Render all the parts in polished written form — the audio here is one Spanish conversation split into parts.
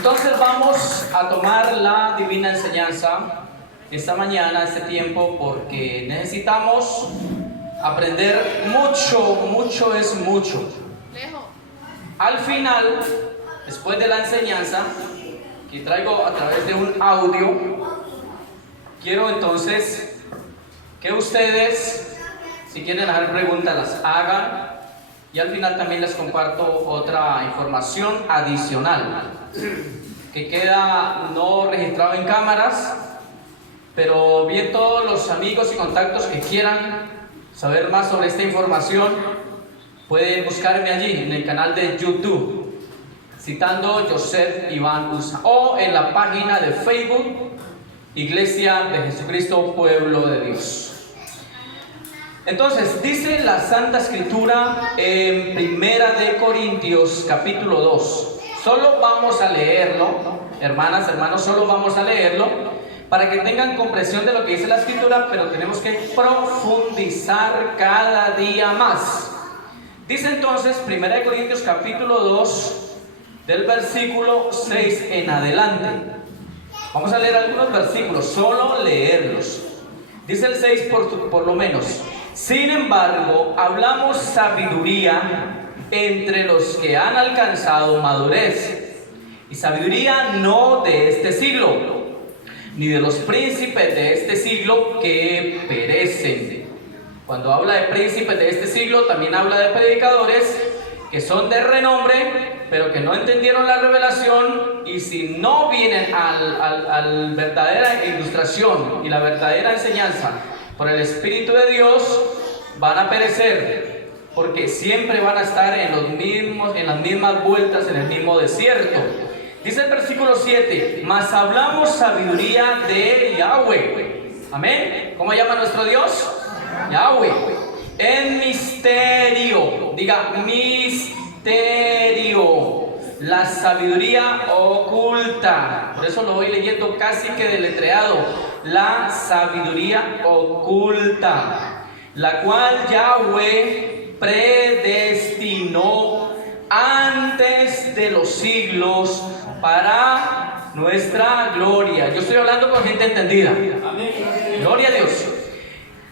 Entonces vamos a tomar la divina enseñanza esta mañana, este tiempo, porque necesitamos aprender mucho es mucho. Al final, después de la enseñanza, que traigo a través de un audio, quiero entonces que ustedes, si quieren hacer preguntas, las hagan, y al final también les comparto otra información adicional que queda no registrado en cámaras, pero bien todos los amigos y contactos que quieran saber más sobre esta información pueden buscarme allí en el canal de YouTube citando Joseph Iván Usa, o en la página de Facebook Iglesia de Jesucristo Pueblo de Dios. Entonces dice la Santa Escritura en Primera de Corintios capítulo 2. Solo vamos a leerlo, hermanas, hermanos, solo vamos a leerlo para que tengan comprensión de lo que dice la Escritura, pero tenemos que profundizar cada día más. Dice entonces Primera de Corintios capítulo 2 del versículo 6 en adelante. Vamos a leer algunos versículos, solo leerlos. Dice el 6 por lo menos: sin embargo, hablamos sabiduría entre los que han alcanzado madurez, y sabiduría no de este siglo, ni de los príncipes de este siglo que perecen. Cuando habla de príncipes de este siglo, también habla de predicadores que son de renombre, pero que no entendieron la revelación, y si no vienen a la verdadera ilustración y la verdadera enseñanza por el Espíritu de Dios, van a perecer, porque siempre van a estar en las mismas vueltas, en el mismo desierto. Dice el versículo 7: mas hablamos sabiduría de Yahweh. Amén. ¿Cómo llama nuestro Dios? Yahweh. En misterio, diga misterio, la sabiduría oculta. Por eso lo voy leyendo casi que deletreado: la sabiduría oculta, la cual Yahweh predestinó antes de los siglos para nuestra gloria. Yo estoy hablando con gente entendida. Gloria a Dios.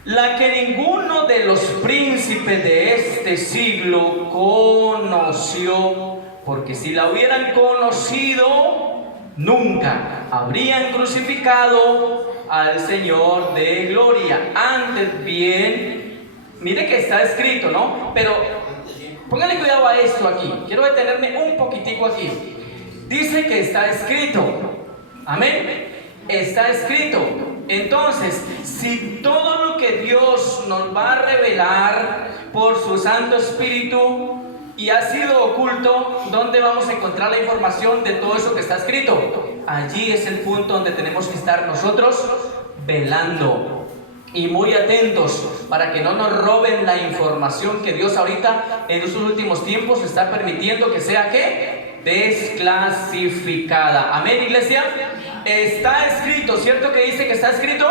La que ninguno de los príncipes de este siglo conoció, porque si la hubieran conocido, nunca habrían crucificado al Señor de gloria. Antes bien, mire que está escrito, ¿no? Pero póngale cuidado a esto aquí. Quiero detenerme un poquitico aquí. Dice que está escrito. Amén. Está escrito. Entonces, si todo lo que Dios nos va a revelar por su Santo Espíritu y ha sido oculto, ¿dónde vamos a encontrar la información de todo eso que está escrito? Allí es el punto donde tenemos que estar nosotros velando y muy atentos para que no nos roben la información que Dios ahorita en estos últimos tiempos está permitiendo que sea ¿qué? Desclasificada. Amén, iglesia. Está escrito, ¿cierto que dice que está escrito?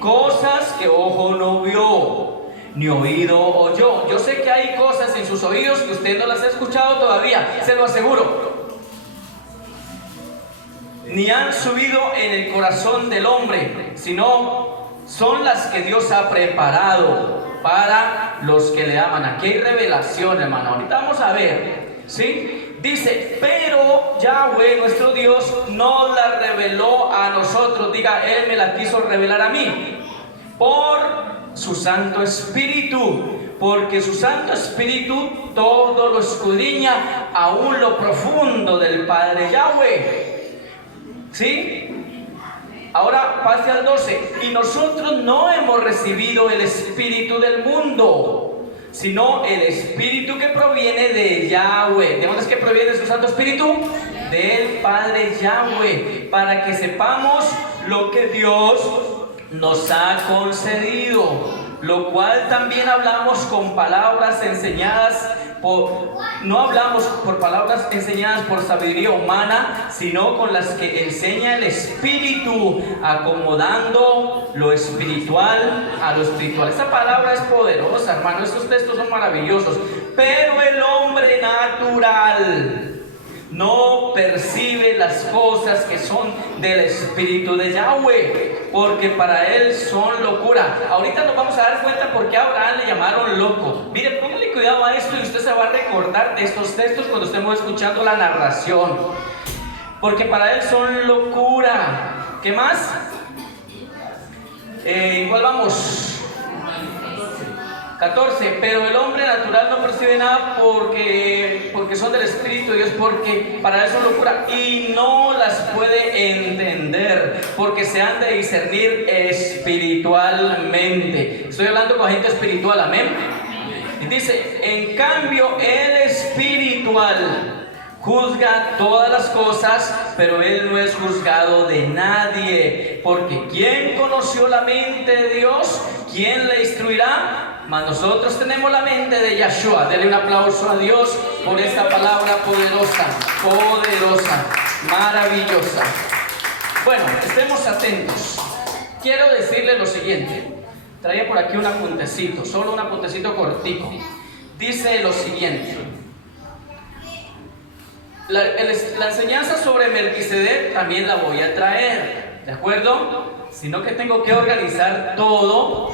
Cosas que ojo no vio, ni oído oyó. Yo sé que hay cosas en sus oídos que usted no las ha escuchado todavía, se lo aseguro. Ni han subido en el corazón del hombre, sino son las que Dios ha preparado para los que le aman. Aquí hay revelación, hermano. Ahorita vamos a ver, ¿sí? Dice, pero Yahweh, nuestro Dios, nos la reveló a nosotros. Diga, Él me la quiso revelar a mí por su Santo Espíritu, porque su Santo Espíritu todo lo escudriña, aún lo profundo del Padre Yahweh. ¿Sí? Ahora pase al 12. Y nosotros no hemos recibido el espíritu del mundo, sino el espíritu que proviene de Yahweh. ¿De dónde es que proviene su Santo Espíritu? Del Padre Yahweh, para que sepamos lo que Dios nos ha concedido, lo cual también hablamos con palabras enseñadas no hablamos por palabras enseñadas por sabiduría humana, sino con las que enseña el Espíritu, acomodando lo espiritual a lo espiritual. Esa palabra es poderosa, hermano. Estos textos son maravillosos. Pero el hombre natural no percibe las cosas que son del Espíritu de Yahweh, porque para él son locura. Ahorita nos vamos a dar cuenta por qué a Abraham le llamaron loco. Mire, póngale cuidado a esto y usted se va a recordar de estos textos cuando estemos escuchando la narración, porque para él son locura. ¿Qué más? ¿Cuál vamos? 14. Pero el hombre natural no percibe nada porque son del Espíritu de Dios, porque para él son locura y no las puede entender, porque se han de discernir espiritualmente. Estoy hablando con gente espiritual, amén. Y dice, en cambio el espiritual juzga todas las cosas, pero él no es juzgado de nadie, porque ¿quién conoció la mente de Dios? ¿Quién le instruirá? Mas nosotros tenemos la mente de Yahshua. Denle un aplauso a Dios por esta palabra poderosa, poderosa, maravillosa. Bueno, estemos atentos. Quiero decirle lo siguiente. Traía por aquí un apuntecito, solo un apuntecito cortico. Dice lo siguiente. La enseñanza sobre Melquisedec también la voy a traer, ¿de acuerdo? Sino que tengo que organizar todo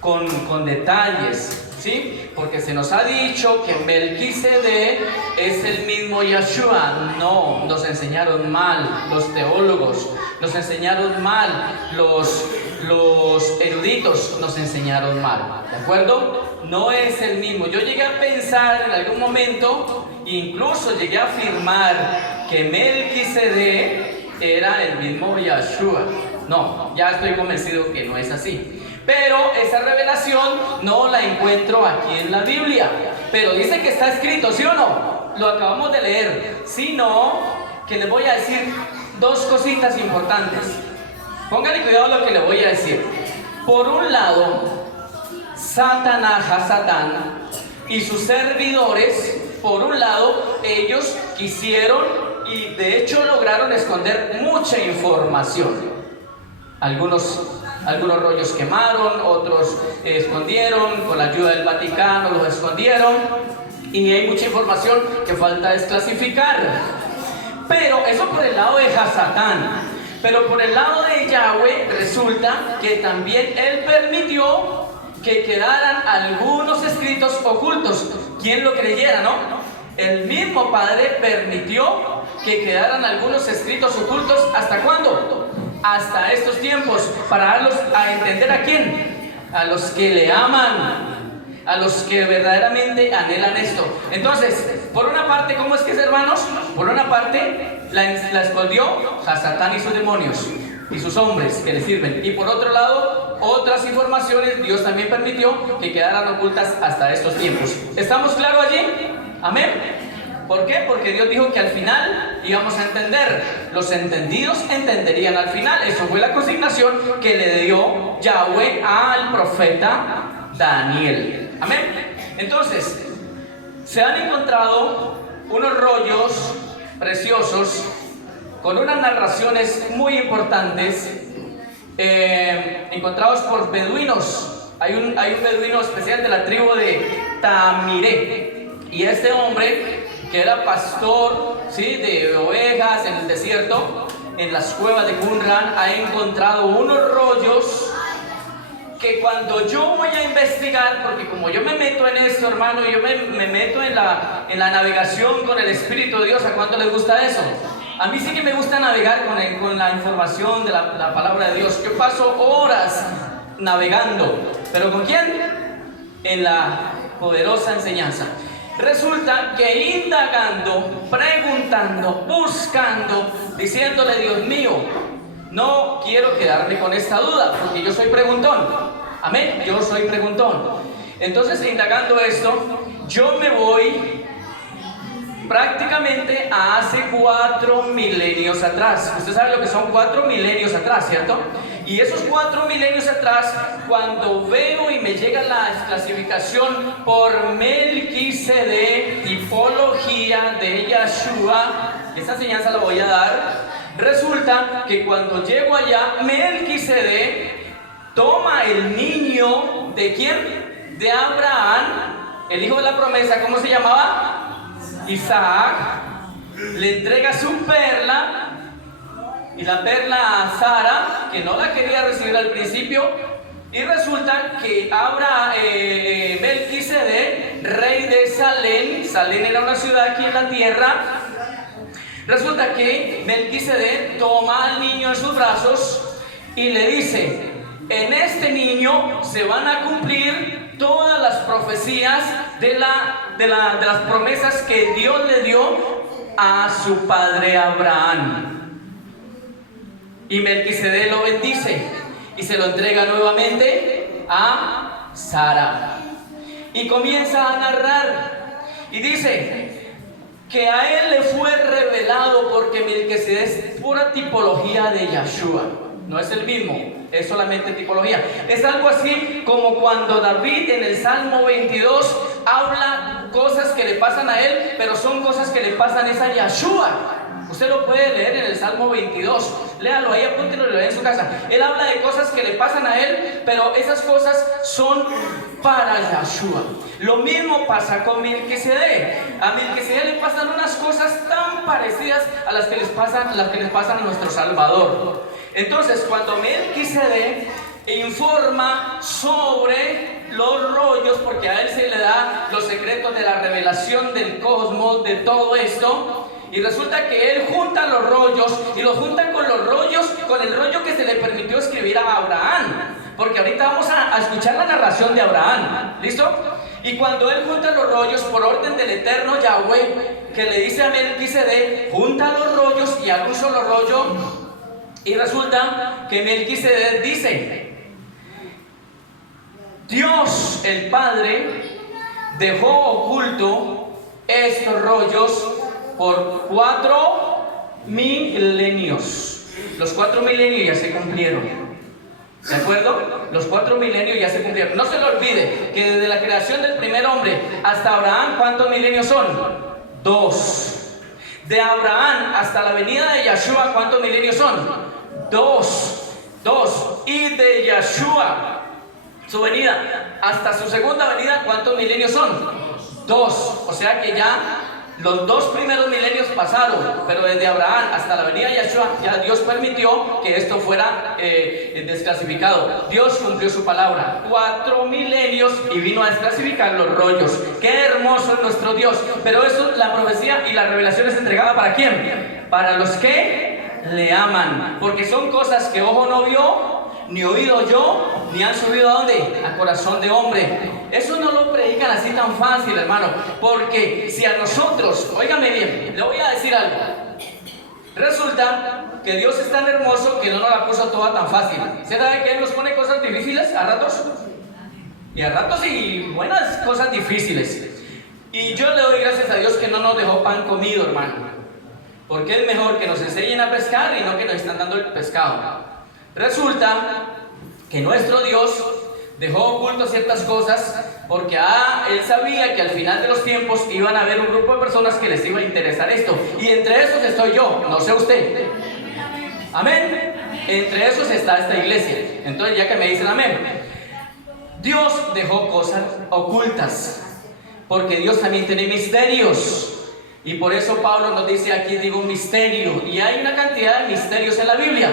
con detalles, ¿sí? Porque se nos ha dicho que Melquisedec es el mismo Yahshua. No, nos enseñaron mal los teólogos, nos enseñaron mal los eruditos, nos enseñaron mal, ¿de acuerdo? No es el mismo. Yo llegué a pensar en algún momento, incluso llegué a afirmar que Melquisedec era el mismo Yahshua. No, ya estoy convencido que no es así. Pero esa revelación no la encuentro aquí en la Biblia. Pero dice que está escrito, ¿sí o no? Lo acabamos de leer. Si no, que les voy a decir dos cositas importantes. Pónganle cuidado a lo que le voy a decir. Por un lado, Satanás, Hasatán y sus servidores, por un lado, ellos quisieron y de hecho lograron esconder mucha información. Algunos rollos quemaron, otros escondieron, con la ayuda del Vaticano los escondieron, y hay mucha información que falta desclasificar. Pero eso por el lado de Hasatán. Pero por el lado de Yahweh resulta que también él permitió que quedaran algunos escritos ocultos. ¿Quién lo creyera, no? El mismo Padre permitió que quedaran algunos escritos ocultos. ¿Hasta cuándo? Hasta estos tiempos, para darlos a entender a quién, a los que le aman, a los que verdaderamente anhelan esto. Entonces, por una parte, ¿cómo es que es, hermanos? Por una parte, la escondió Hasatán y sus demonios y sus hombres que le sirven, y por otro lado, otras informaciones Dios también permitió que quedaran ocultas hasta estos tiempos. ¿Estamos claros allí? Amén. ¿Por qué? Porque Dios dijo que al final íbamos a entender. Los entendidos entenderían al final. Eso fue la consignación que le dio Yahweh al profeta Daniel. Amén. Entonces, se han encontrado unos rollos preciosos con unas narraciones muy importantes encontrados por beduinos. Hay un beduino especial de la tribu de Tamiré. Y este hombre, que era pastor, ¿sí?, de ovejas en el desierto, en las cuevas de Qumran, ha encontrado unos rollos que cuando yo voy a investigar, porque como yo me meto en esto, hermano, yo me meto en la navegación con el Espíritu de Dios. ¿A cuánto les gusta eso? A mí sí que me gusta navegar con la información de la palabra de Dios. Yo paso horas navegando. ¿Pero con quién? En la poderosa enseñanza. Resulta que indagando, preguntando, buscando, diciéndole: Dios mío, no quiero quedarme con esta duda, porque yo soy preguntón. Amén, yo soy preguntón. Entonces, indagando esto, yo me voy prácticamente a hace 4 milenios atrás. Usted sabe lo que son 4 milenios atrás, ¿cierto? Y esos 4 milenios atrás, cuando veo y me llega la clasificación por Melquisedec, tipología de Yahshua, esa enseñanza la voy a dar. Resulta que cuando llego allá, Melquisedec toma el niño, ¿de quién? De Abraham, el hijo de la promesa. ¿Cómo se llamaba? Isaac. le entrega su perla, y la perla a Sara, que no la quería recibir al principio, y resulta que Melquisedec, rey de Salem, Salem era una ciudad aquí en la tierra, resulta que Melquisedec toma al niño en sus brazos y le dice: en este niño se van a cumplir todas las profecías de las promesas que Dios le dio a su padre Abraham. Y Melquisedec lo bendice y se lo entrega nuevamente a Sara. Y comienza a narrar y dice que a él le fue revelado, porque Melquisedec es pura tipología de Yahshua. No es el mismo, es solamente tipología. Es algo así como cuando David en el Salmo 22 habla cosas que le pasan a él, pero son cosas que le pasan a Yahshua. Usted lo puede leer en el Salmo 22. Léalo ahí, apúntelo y lo lee en su casa. Él habla de cosas que le pasan a él, pero esas cosas son para Yahshua. Lo mismo pasa con Melquisedec. A Melquisedec le pasan unas cosas tan parecidas a las que les pasan a nuestro Salvador. Entonces, cuando Melquisedec informa sobre los rollos, porque a él se le da los secretos de la revelación del cosmos, de todo esto, y resulta que él junta los rollos y los junta con los rollos, con el rollo que se le permitió escribir a Abraham, porque ahorita vamos a escuchar la narración de Abraham, ¿listo? Y cuando él junta los rollos por orden del eterno Yahweh, que le dice a Melquisedec: junta los rollos y haz un solo rollo. Y resulta que Melquisedec dice: Dios el Padre dejó oculto estos rollos por 4 milenios. Los 4 milenios ya se cumplieron, ¿de acuerdo? Los 4 milenios ya se cumplieron. No se lo olvide que desde la creación del primer hombre hasta Abraham, ¿cuántos milenios son? 2. De Abraham hasta la venida de Yahshua, ¿cuántos milenios son? 2. Y de Yahshua, su venida hasta su segunda venida, ¿cuántos milenios son? 2. O sea que ya los 2 primeros milenios pasaron, pero desde Abraham hasta la venida de Yahshua ya Dios permitió que esto fuera desclasificado. Dios cumplió su palabra. 4 milenios y vino a desclasificar los rollos. ¡Qué hermoso es nuestro Dios! Pero eso, la profecía y la revelación es entregada ¿para quién? Para los que le aman, porque son cosas que ojo no vio, ni oído yo, ni han subido ¿a dónde? A corazón de hombre. Eso no lo predican así tan fácil, hermano, porque si a nosotros, óigame bien, le voy a decir algo. Resulta que Dios es tan hermoso que no nos la puso toda tan fácil. ¿Se sabe que Él nos pone cosas difíciles a ratos? Y a ratos y buenas cosas difíciles. Y yo le doy gracias a Dios que no nos dejó pan comido, hermano, porque es mejor que nos enseñen a pescar y no que nos están dando el pescado. Resulta que nuestro Dios dejó oculto ciertas cosas porque Él sabía que al final de los tiempos iban a haber un grupo de personas que les iba a interesar esto. Y entre esos estoy yo, no sé usted. Amén. Entre esos está esta iglesia. Entonces, ya que me dicen amén, Dios dejó cosas ocultas, porque Dios también tiene misterios. Y por eso Pablo nos dice aquí, digo, misterio. Y hay una cantidad de misterios en la Biblia,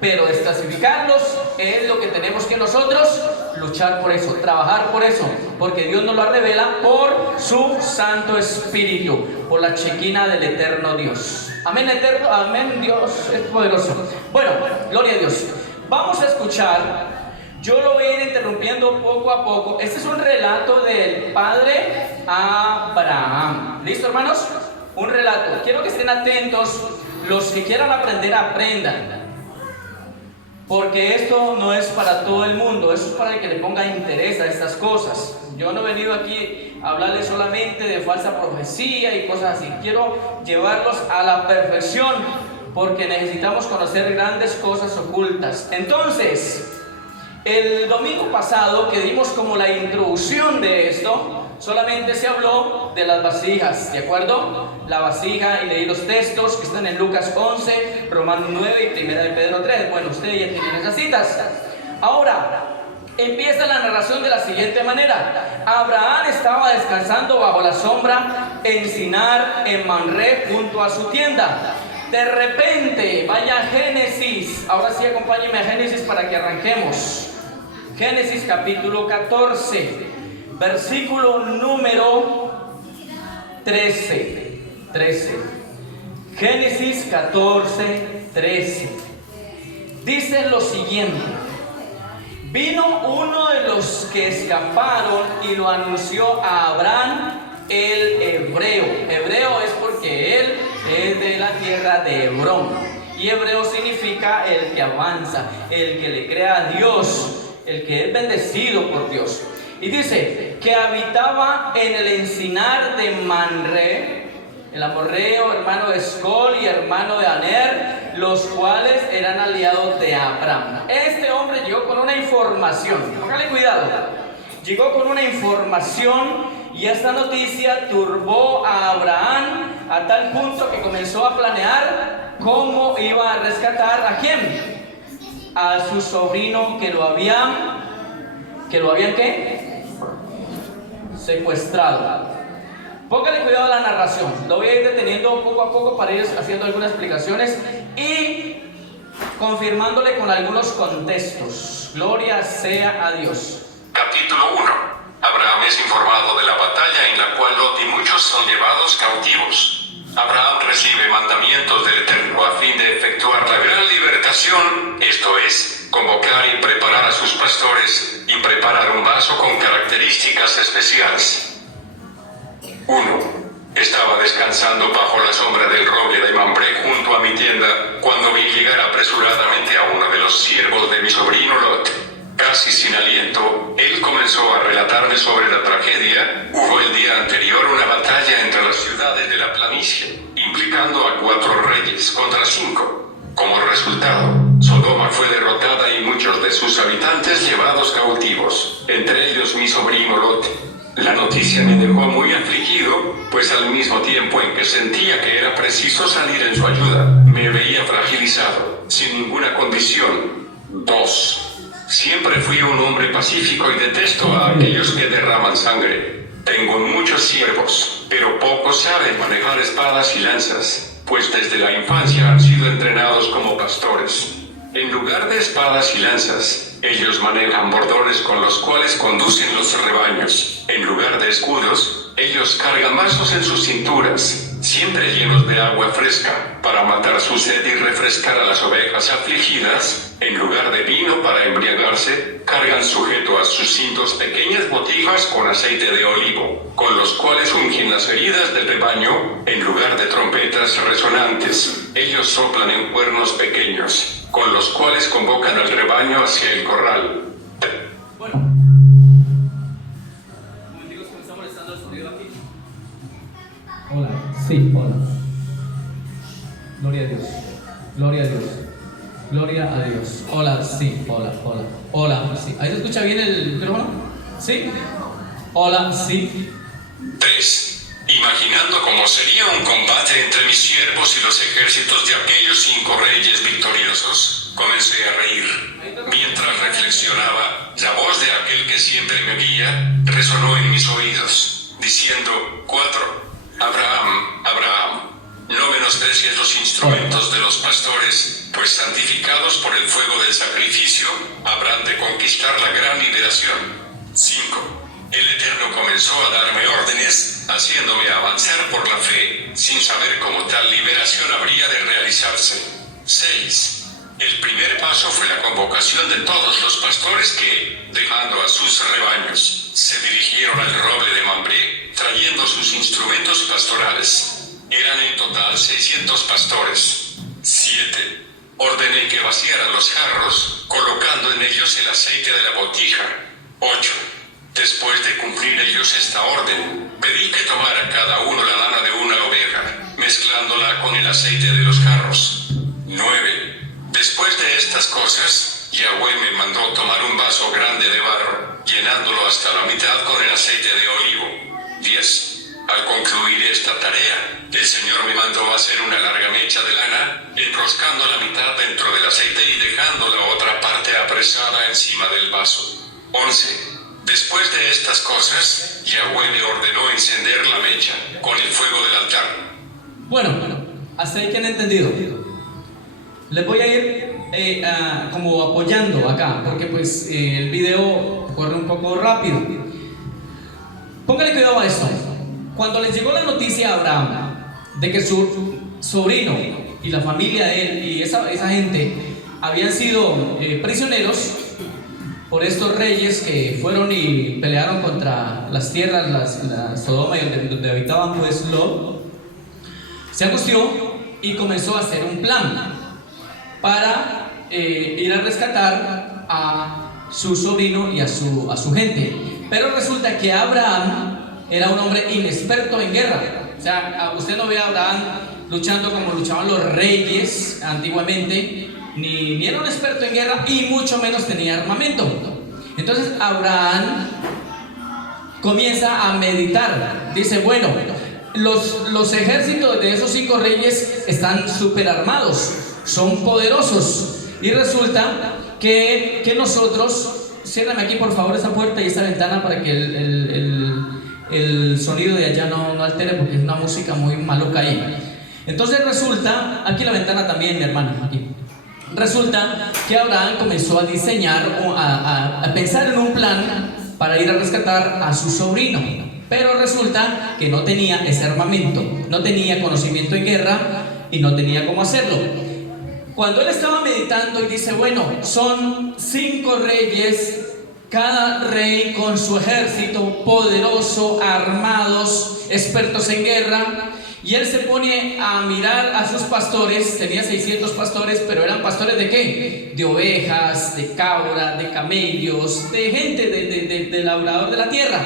pero desclasificarlos es lo que tenemos que nosotros luchar por eso, trabajar por eso, porque Dios nos lo revela por su Santo Espíritu, por la chequina del eterno Dios. Amén, eterno, amén, Dios es poderoso. Bueno, gloria a Dios. Vamos a escuchar, yo lo voy a ir interrumpiendo poco a poco. Este es un relato del padre Abraham. ¿Listo, hermanos? Un relato. Quiero que estén atentos. Los que quieran aprender, aprendan. Porque esto no es para todo el mundo. Eso es para el que le ponga interés a estas cosas. Yo no he venido aquí a hablarles solamente de falsa profecía y cosas así. Quiero llevarlos a la perfección, porque necesitamos conocer grandes cosas ocultas. Entonces, el domingo pasado que dimos como la introducción de esto, solamente se habló de las vasijas, ¿de acuerdo? La vasija, y leí los textos que están en Lucas 11, Romanos 9 y 1 de Pedro 3. Bueno, ustedes ya tienen esas citas. Ahora, Empieza la narración de la siguiente manera. Abraham estaba descansando bajo la sombra en Sinar, en Mamre, junto a su tienda. De repente, vaya a Génesis. Ahora sí, acompáñenme a Génesis para que arranquemos. Génesis capítulo 14, versículo número 13. Génesis 14, 13. Dice lo siguiente. Vino uno de los que escaparon y lo anunció a Abraham el hebreo. Hebreo es porque él es de la tierra de Hebrón. Y hebreo significa el que avanza, el que le cree a Dios, el que es bendecido por Dios. Y dice que habitaba en el encinar de Mamre, el amorreo, hermano de Escol y hermano de Aner, los cuales eran aliados de Abraham. Este hombre llegó con una información, póngale cuidado, llegó con una información y esta noticia turbó a Abraham a tal punto que comenzó a planear cómo iba a rescatar ¿a quién? A su sobrino que lo habían ¿qué? Secuestrado. Póngale cuidado a la narración, lo voy a ir deteniendo poco a poco para ir haciendo algunas explicaciones y confirmándole con algunos contextos. Gloria sea a Dios. Capítulo 1. Abraham es informado de la batalla en la cual Lot y muchos son llevados cautivos. Abraham recibe mandamientos del Eterno a fin de efectuar la gran libertación, esto es, convocar y preparar a sus pastores y preparar un vaso con características especiales. 1. Estaba descansando bajo la sombra del roble de Mamre junto a mi tienda, cuando vi llegar apresuradamente a uno de los siervos de mi sobrino Lot. Casi sin aliento, él comenzó a relatarme sobre la tragedia. Hubo el día anterior una batalla entre las ciudades de la planicie, implicando a 4 reyes contra 5. Como resultado, Sodoma fue derrotada y muchos de sus habitantes llevados cautivos, entre ellos mi sobrino Lot. La noticia me dejó muy afligido, pues al mismo tiempo en que sentía que era preciso salir en su ayuda, me veía fragilizado, sin ninguna condición. 2. Siempre fui un hombre pacífico y detesto a aquellos que derraman sangre. Tengo muchos siervos, pero pocos saben manejar espadas y lanzas, pues desde la infancia han sido entrenados como pastores. En lugar de espadas y lanzas, ellos manejan bordones con los cuales conducen los rebaños. En lugar de escudos, ellos cargan vasos en sus cinturas, siempre llenos de agua fresca, para matar su sed y refrescar a las ovejas afligidas. En lugar de vino para embriagarse, cargan sujeto a sus cintos pequeñas botijas con aceite de olivo, con los cuales ungen las heridas del rebaño. En lugar de trompetas resonantes, ellos soplan en cuernos pequeños, con los cuales convocan al rebaño hacia el corral. Bueno, un momentico, que me está molestando el sonido aquí. Hola, sí, hola. Gloria a Dios, gloria a Dios, gloria a Dios. Hola, sí, hola, sí. ¿Ahí se escucha bien el micrófono? ¿Sí? Hola, sí. 3. Imaginando cómo sería un combate entre mis siervos y los ejércitos de aquellos 5 reyes victoriosos, comencé a reír. Mientras reflexionaba, la voz de aquel que siempre me guía resonó en mis oídos, diciendo: 4. Abraham, Abraham, no menosprecies los instrumentos de los pastores, pues santificados por el fuego del sacrificio, habrán de conquistar la gran liberación. 5. El Eterno comenzó a darme órdenes, haciéndome avanzar por la fe, sin saber cómo tal liberación habría de realizarse. 6. El primer paso fue la convocación de todos los pastores que, dejando a sus rebaños, se dirigieron al roble de Mamre, trayendo sus instrumentos pastorales. Eran en total 600 pastores. 7. Ordené que vaciaran los jarros, colocando en ellos el aceite de la botija. 8. Después de cumplir ellos esta orden, pedí que tomara cada uno la lana de una oveja, mezclándola con el aceite de los jarros. 9. Después de estas cosas, Yahweh me mandó tomar un vaso grande de barro, llenándolo hasta la mitad con el aceite de olivo. 10. Al concluir esta tarea, el Señor me mandó hacer una larga mecha de lana, enroscando la mitad dentro del aceite y dejando la otra parte apresada encima del vaso. 11. Después de estas cosas, Yahweh le ordenó encender la mecha con el fuego del altar. Bueno, hasta ahí que han entendido. Les voy a ir como apoyando acá, porque pues el video corre un poco rápido. Póngale cuidado a esto. Cuando les llegó la noticia a Abraham de que su sobrino y la familia de él y esa gente habían sido prisioneros por estos reyes que fueron y pelearon contra las tierras, la Sodoma y donde habitaban pues Lot, se angustió y comenzó a hacer un plan para ir a rescatar a su sobrino y a su gente. Pero resulta que Abraham era un hombre inexperto en guerra. O sea, usted no ve a Abraham luchando como luchaban los reyes antiguamente, ni era un experto en guerra y mucho menos tenía armamento. Entonces Abraham comienza a meditar. Dice, bueno, los ejércitos de esos 5 reyes están súper armados, son poderosos. Y resulta que nosotros, ciérrame aquí por favor esa puerta y esta ventana para que el sonido de allá no altere, porque es una música muy maluca ahí. Entonces resulta, aquí la ventana también, mi hermano, aquí. Resulta que Abraham comenzó a diseñar o a pensar en un plan para ir a rescatar a su sobrino. Pero resulta que no tenía ese armamento, no tenía conocimiento en guerra y no tenía cómo hacerlo. Cuando él estaba meditando y dice, bueno, son 5 reyes, cada rey con su ejército poderoso, armados, expertos en guerra. Y él se pone a mirar a sus pastores. Tenía 600 pastores, pero eran pastores ¿de qué? De ovejas, de cabras, de camellos, de gente, de labrador de la tierra.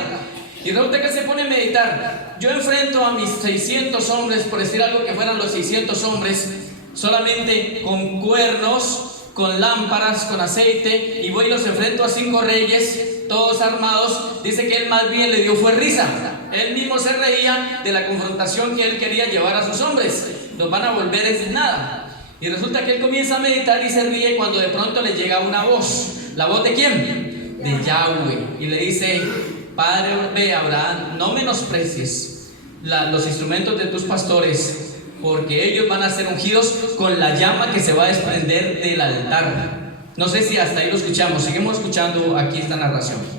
Y resulta que él se pone a meditar. Yo enfrento a mis 600 hombres, por decir algo que fueran los 600 hombres, solamente con cuernos, con lámparas, con aceite, y voy y los enfrento a 5 reyes, todos armados. Dice que él más bien le dio fue risa. Él mismo se reía de la confrontación que él quería llevar a sus hombres. Los van a volver en nada. Y resulta que él comienza a meditar y se ríe cuando de pronto le llega una voz. ¿La voz de quién? De Yahweh. Y le dice, Padre, ve Abraham, no menosprecies los instrumentos de tus pastores, porque ellos van a ser ungidos con la llama que se va a desprender del altar. No sé si hasta ahí lo escuchamos. Seguimos escuchando aquí esta narración.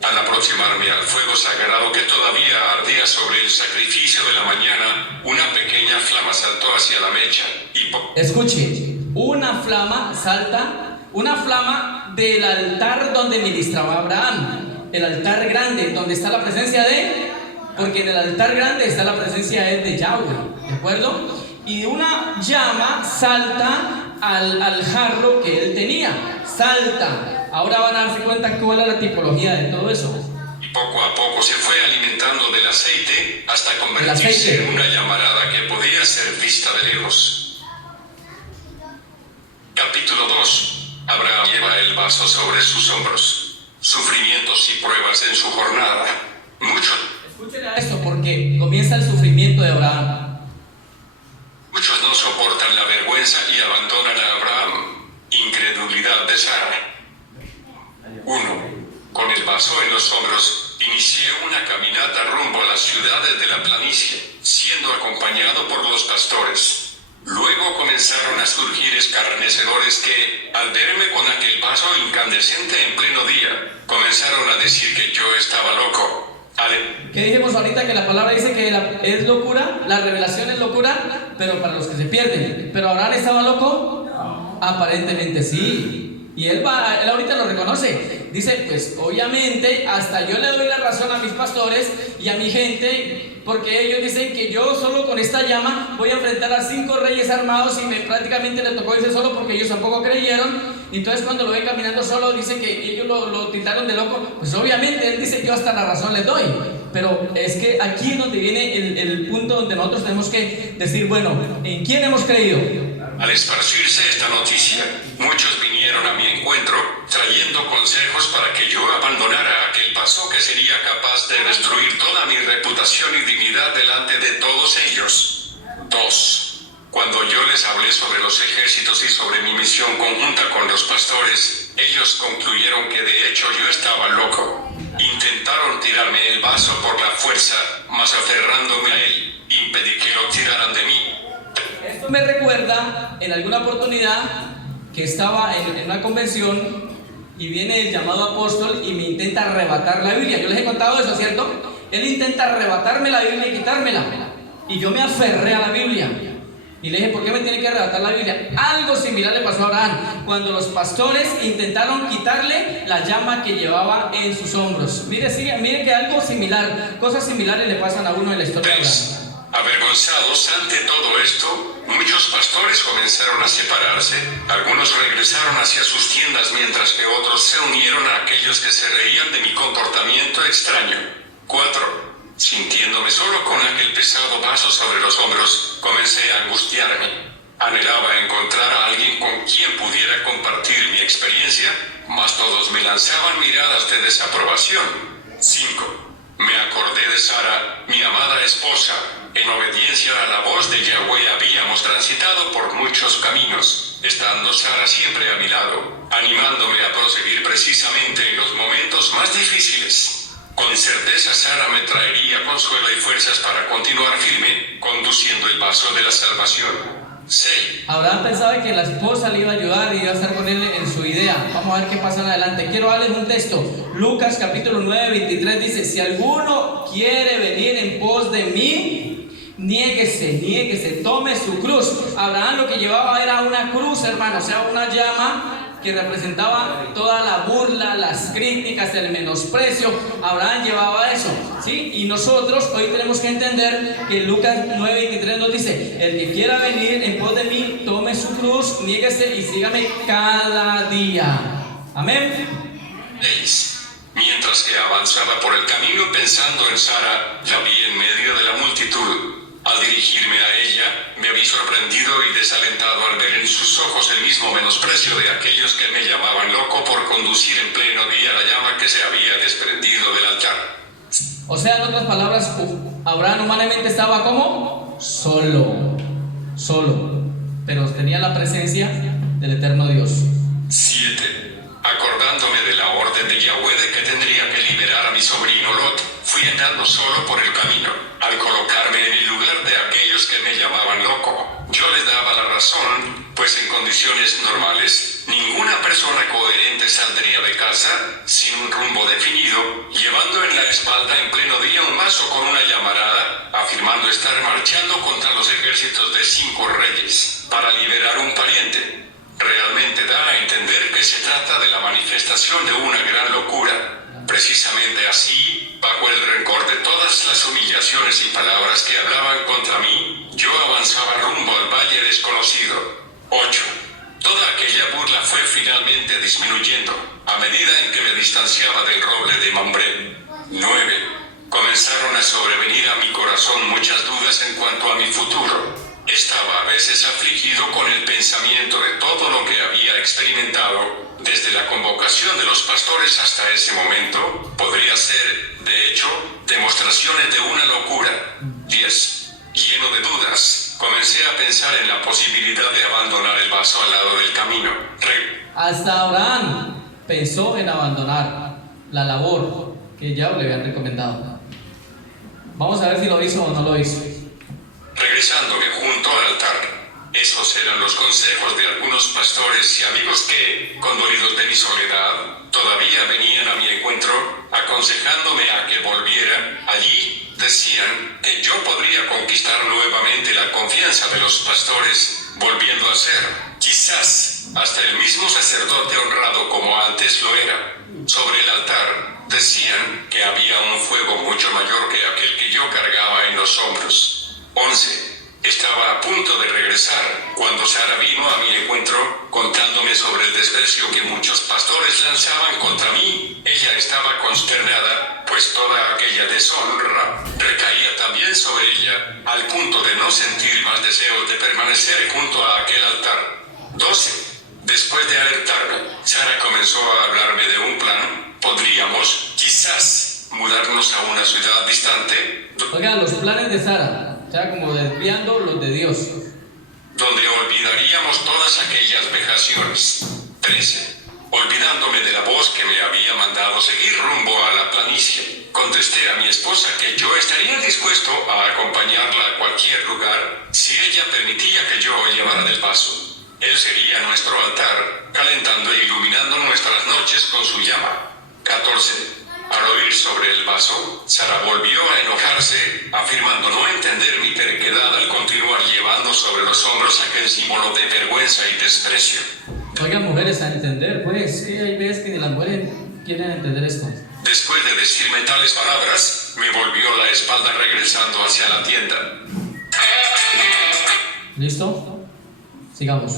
Al aproximarme al fuego sagrado que todavía ardía sobre el sacrificio de la mañana, una pequeña flama saltó hacia la mecha y... Escuche, una flama salta, una flama del altar donde ministraba Abraham, el altar grande, donde está la presencia de... Porque en el altar grande está la presencia de Yahweh, ¿de acuerdo? Y una llama salta al jarro que él tenía, salta. Ahora van a darse cuenta cuál es la tipología de todo eso. Y poco a poco se fue alimentando del aceite hasta convertirse en una llamarada que podía ser vista de lejos. Capítulo 2. Abraham lleva el vaso sobre sus hombros. Sufrimientos y pruebas en su jornada. Escuchen a esto porque comienza el sufrimiento de Abraham. Muchos no soportan la vergüenza y abandonan a Abraham. Incredulidad de Sara. 1. Con el vaso en los hombros, inicié una caminata rumbo a las ciudades de la planicie, siendo acompañado por los pastores. Luego comenzaron a surgir escarnecedores que, al verme con aquel vaso incandescente en pleno día, comenzaron a decir que yo estaba loco. ¿Qué dijimos ahorita? Que la palabra dice que es locura, la revelación es locura, pero para los que se pierden. ¿Pero Abraham estaba loco? Aparentemente sí. Y él ahorita lo reconoce. Dice, pues obviamente hasta yo le doy la razón a mis pastores y a mi gente, porque ellos dicen que yo solo con esta llama voy a enfrentar a 5 reyes armados, y prácticamente le tocó irse solo porque ellos tampoco creyeron. Entonces cuando lo ven caminando solo, dice que ellos lo tildaron de loco. Pues obviamente él dice, yo hasta la razón les doy. Pero es que aquí es donde viene el punto donde nosotros tenemos que decir, bueno, ¿en quién hemos creído? Al esparcirse esta noticia, muchos vinieron a mi encuentro, trayendo consejos para que yo abandonara aquel paso que sería capaz de destruir toda mi reputación y dignidad delante de todos ellos. 2. Cuando yo les hablé sobre los ejércitos y sobre mi misión conjunta con los pastores, ellos concluyeron que de hecho yo estaba loco. Intentaron tirarme el vaso por la fuerza, mas aferrándome a él, impedí que lo tiraran de mí. Esto me recuerda en alguna oportunidad que estaba en una convención y viene el llamado apóstol y me intenta arrebatar la Biblia. Yo les he contado eso, ¿cierto? Él intenta arrebatarme la Biblia y quitármela. Y yo me aferré a la Biblia. Y le dije, ¿por qué me tiene que arrebatar la Biblia? Algo similar le pasó a Abraham, cuando los pastores intentaron quitarle la llama que llevaba en sus hombros. Mire que algo similar, cosas similares le pasan a uno en la historia de Abraham. Avergonzados ante todo esto, muchos pastores comenzaron a separarse. Algunos regresaron hacia sus tiendas, mientras que otros se unieron a aquellos que se reían de mi comportamiento extraño. 4. Sintiéndome solo con aquel pesado vaso sobre los hombros, comencé a angustiarme. Anhelaba encontrar a alguien con quien pudiera compartir mi experiencia, mas todos me lanzaban miradas de desaprobación. 5. Me acordé de Sara, mi amada esposa. En obediencia a la voz de Yahweh habíamos transitado por muchos caminos, estando Sara siempre a mi lado, animándome a proseguir precisamente en los momentos más difíciles. Con certeza Sara me traería consuelo y fuerzas para continuar firme, conduciendo el vaso de la salvación. 6. Abraham pensaba que la esposa le iba a ayudar y iba a estar con él en su idea. Vamos a ver qué pasa en adelante. Quiero darles un texto. Lucas capítulo 9, 23 dice: si alguno quiere venir en pos de mí, niéguese, tome su cruz. Abraham lo que llevaba era una cruz, hermano, o sea, una llama que representaba toda la burla, las críticas, el menosprecio. Abraham llevaba eso, ¿sí? Y nosotros hoy tenemos que entender que Lucas 9:23 nos dice: el que quiera venir en pos de mí, tome su cruz, niéguese y sígame cada día. Amén. 6. Mientras que avanzaba por el camino pensando en Sara, la vi en medio de la multitud. Al dirigirme a ella, me vi sorprendido y desalentado al ver en sus ojos el mismo menosprecio de aquellos que me llamaban loco por conducir en pleno día la llama que se había desprendido del altar. O sea, en otras palabras, Abraham humanamente estaba como solo, pero tenía la presencia del eterno Dios. 7. Acordándome de la orden de Yahweh de que tendría que liberar a mi sobrino Lot, fui andando solo por el camino. Al colocarme en el lugar de aquellos que me llamaban loco, yo les daba la razón, pues en condiciones normales, ninguna persona coherente saldría de casa sin un rumbo definido, llevando en la espalda en pleno día un vaso con una llamarada, afirmando estar marchando contra los ejércitos de 5 reyes, para liberar un pariente. Realmente da a entender que se trata de la manifestación de una gran locura. Precisamente así, bajo el rencor de todas las humillaciones y palabras que hablaban contra mí, yo avanzaba rumbo al valle desconocido. 8. Toda aquella burla fue finalmente disminuyendo, a medida en que me distanciaba del roble de Mambré. 9. Comenzaron a sobrevenir a mi corazón muchas dudas en cuanto a mi futuro. Estaba a veces afligido con el pensamiento de todo lo que había experimentado, desde la convocación de los pastores hasta ese momento. Podría ser, de hecho, demostraciones de una locura. 10. Lleno de dudas, comencé a pensar en la posibilidad de abandonar el vaso al lado del camino. Hasta Abraham pensó en abandonar la labor que ya le habían recomendado. Vamos a ver si lo hizo o no lo hizo. Regresándome junto al altar. Esos eran los consejos de algunos pastores y amigos que, condolidos de mi soledad, todavía venían a mi encuentro, aconsejándome a que volviera. Allí decían que yo podría conquistar nuevamente la confianza de los pastores, volviendo a ser, quizás, hasta el mismo sacerdote honrado como antes lo era. Sobre el altar, decían que había un fuego mucho mayor que aquel que yo cargaba en los hombros. 11. Estaba a punto de regresar, cuando Sara vino a mi encuentro, contándome sobre el desprecio que muchos pastores lanzaban contra mí. Ella estaba consternada, pues toda aquella deshonra recaía también sobre ella, al punto de no sentir más deseos de permanecer junto a aquel altar. 12. Después de alertarme, Sara comenzó a hablarme de un plan. Podríamos, quizás, mudarnos a una ciudad distante. Oigan, los planes de Sara, o sea, como desviando los de Dios. donde olvidaríamos todas aquellas vejaciones. 13. Olvidándome de la voz que me había mandado seguir rumbo a la planicie, contesté a mi esposa que yo estaría dispuesto a acompañarla a cualquier lugar, si ella permitía que yo llevara del vaso. Él sería nuestro altar, calentando e iluminando nuestras noches con su llama. 14. Al oír sobre el vaso, Sara volvió a enojarse, afirmando no entender mi terquedad al continuar llevando sobre los hombros aquel símbolo de vergüenza y desprecio. Oigan, mujeres, a entender, pues, que hay veces que ni las mujeres quieren entender esto. Después de decirme tales palabras, me volvió la espalda regresando hacia la tienda. ¿Listo? Sigamos.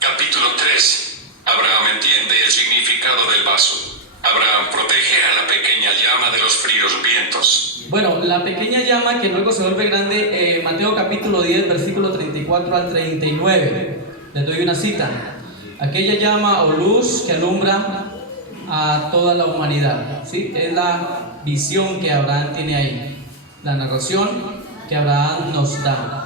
Capítulo 3. Abraham entiende el significado del vaso. Abraham protege a la pequeña llama de los fríos vientos. Bueno, la pequeña llama que luego se vuelve grande, Mateo capítulo 10, versículo 34 al 39. Les doy una cita. Aquella llama o luz que alumbra a toda la humanidad. ¿Sí? Es la visión que Abraham tiene ahí. La narración que Abraham nos da.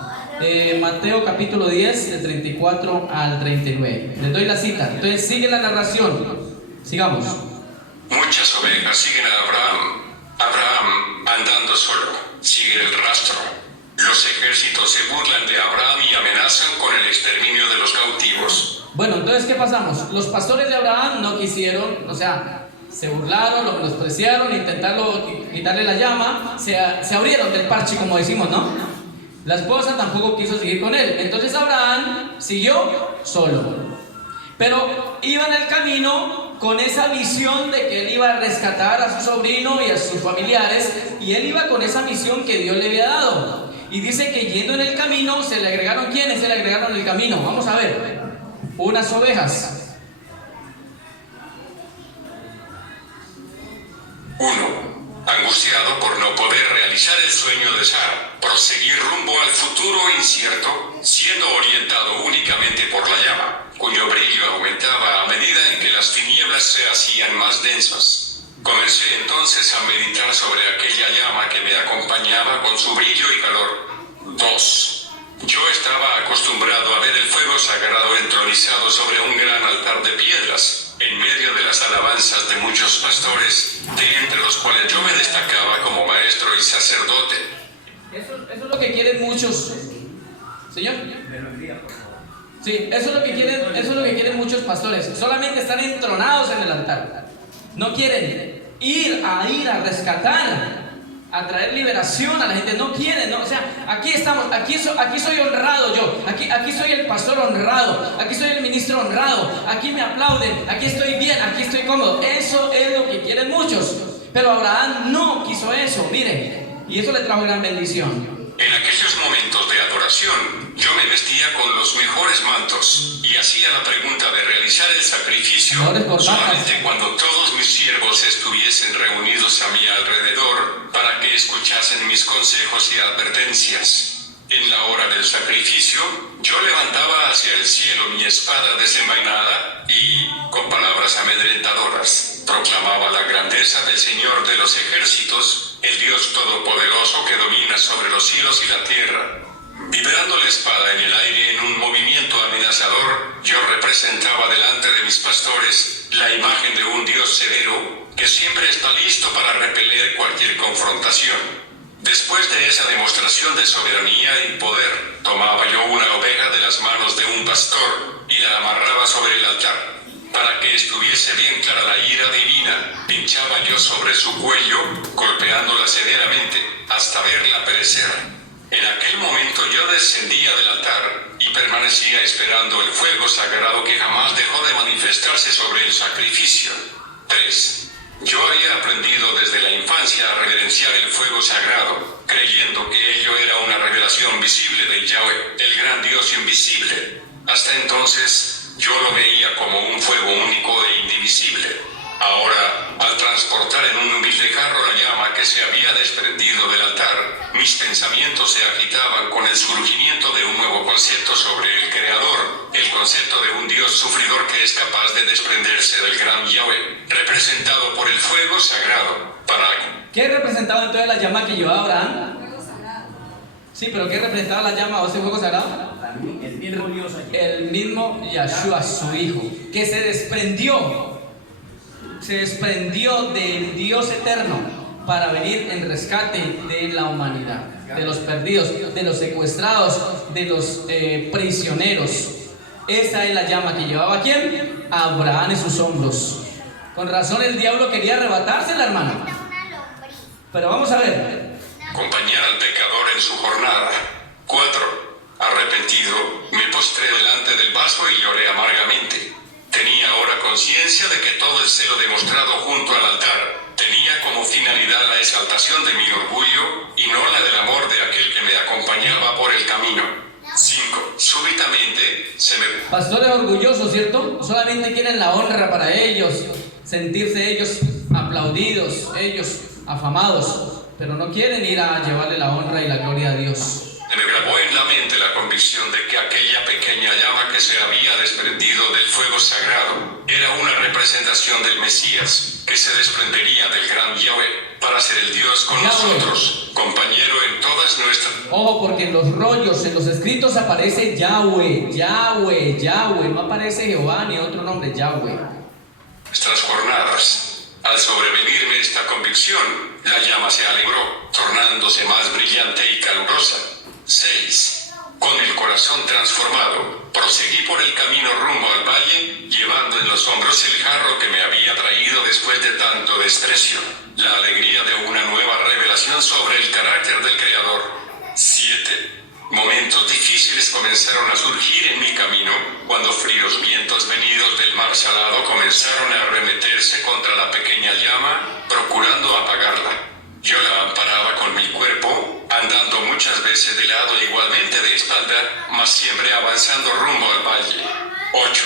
Mateo capítulo 10, del 34 al 39. Les doy la cita. Entonces sigue la narración. Sigamos. Muchas ovejas siguen a Abraham. Abraham, andando solo, sigue el rastro. Los ejércitos se burlan de Abraham y amenazan con el exterminio de los cautivos. Bueno, entonces, ¿qué pasamos? Los pastores de Abraham no quisieron, o sea, se burlaron, lo menospreciaron, intentaron quitarle la llama, se abrieron del parche, como decimos, ¿no? La esposa tampoco quiso seguir con él. Entonces Abraham siguió solo. Pero iba en el camino con esa visión de que él iba a rescatar a su sobrino y a sus familiares, y él iba con esa misión que Dios le había dado. Y dice que yendo en el camino se le agregaron, ¿quiénes se le agregaron en el camino? Vamos a ver. Unas ovejas. 1. Angustiado por no poder realizar el sueño de Sara, proseguir rumbo al futuro incierto, siendo orientado únicamente por la llama, cuyo brillo aumentaba a medida en que las tinieblas se hacían más densas. Comencé entonces a meditar sobre aquella llama que me acompañaba con su brillo y calor. 2. Yo estaba acostumbrado a ver el fuego sagrado entronizado sobre un gran altar de piedras, en medio de las alabanzas de muchos pastores, de entre los cuales yo me destacaba como maestro y sacerdote. Eso es lo que quieren muchos. ¿Señor? Sí, eso es lo que quieren muchos pastores. Solamente están entronados en el altar. No quieren ir a rescatar, a traer liberación a la gente. No quieren, no, o sea, aquí estamos, aquí soy honrado yo, aquí soy el pastor honrado, aquí soy el ministro honrado, aquí me aplauden, aquí estoy bien, aquí estoy cómodo. Eso es lo que quieren muchos. Pero Abraham no quiso eso, miren, y eso le trajo gran bendición. En aquellos momentos de adoración, yo me vestía con los mejores mantos y hacía la pregunta de realizar el sacrificio solamente cuando todos mis siervos estuviesen reunidos a mi alrededor para que escuchasen mis consejos y advertencias. En la hora del sacrificio, yo levantaba hacia el cielo mi espada desenvainada y, con palabras amedrentadoras, proclamaba la grandeza del Señor de los ejércitos, el Dios todopoderoso que domina sobre los cielos y la tierra. Vibrando la espada en el aire en un movimiento amenazador, yo representaba delante de mis pastores la imagen de un Dios severo que siempre está listo para repeler cualquier confrontación. Después de esa demostración de soberanía y poder, tomaba yo una oveja de las manos de un pastor y la amarraba sobre el altar. Para que estuviese bien clara la ira divina, pinchaba yo sobre su cuello, golpeándola severamente, hasta verla perecer. En aquel momento yo descendía del altar y permanecía esperando el fuego sagrado que jamás dejó de manifestarse sobre el sacrificio. 3. Yo había aprendido desde la infancia a reverenciar el fuego sagrado, creyendo que ello era una revelación visible de Yahweh, el gran Dios invisible. Hasta entonces, yo lo veía como un fuego único e indivisible. Ahora, al transportar en un humilde carro la llama que se había desprendido del altar, mis pensamientos se agitaban con el surgimiento de un nuevo concepto sobre el Creador, el concepto de un Dios sufridor que es capaz de desprenderse del gran Yahweh, representado por el fuego sagrado. ¿Qué representaba entonces la llama que llevaba Abraham? Sí, pero ¿qué representaba la llama o ese fuego sagrado? El mismo Dios aquí. El mismo Yahshua, su hijo, que se desprendió del Dios eterno para venir en rescate de la humanidad, de los perdidos, de los secuestrados, de los prisioneros. Esa es la llama que llevaba ¿a quién? A Abraham en sus hombros. Con razón el diablo quería arrebatársela, hermano. Pero vamos a ver. Acompañar al pecador en su jornada. 4. Arrepentido, me postré delante del vaso y lloré amargamente. Tenía ahora conciencia de que todo el celo demostrado junto al altar tenía como finalidad la exaltación de mi orgullo y no la del amor de aquel que me acompañaba por el camino. 5. Súbitamente se me... Pastores orgullosos, ¿cierto? Solamente quieren la honra para ellos, sentirse ellos aplaudidos, ellos afamados, pero no quieren ir a llevarle la honra y la gloria a Dios. Me grabó en la mente la convicción de que aquella pequeña llama que se había desprendido del fuego sagrado era una representación del Mesías, que se desprendería del gran Yahweh para ser el Dios con nosotros, compañero en todas nuestras... Ojo, porque en los rollos, en los escritos aparece Yahweh, Yahweh, Yahweh, no aparece Jehová ni otro nombre, Yahweh. Nuestras jornadas. Al sobrevenirme esta convicción, la llama se alegró, tornándose más brillante y calurosa. 6. Con el corazón transformado, proseguí por el camino rumbo al valle, llevando en los hombros el jarro que me había traído después de tanto desprecio, la alegría de una nueva revelación sobre el carácter del Creador. 7. Momentos difíciles comenzaron a surgir en mi camino, cuando fríos vientos venidos del mar salado comenzaron a arremeterse contra la pequeña llama, procurando apagarla. Yo la amparaba con mi cuerpo, andando muchas veces de lado e igualmente de espalda, mas siempre avanzando rumbo al valle. 8.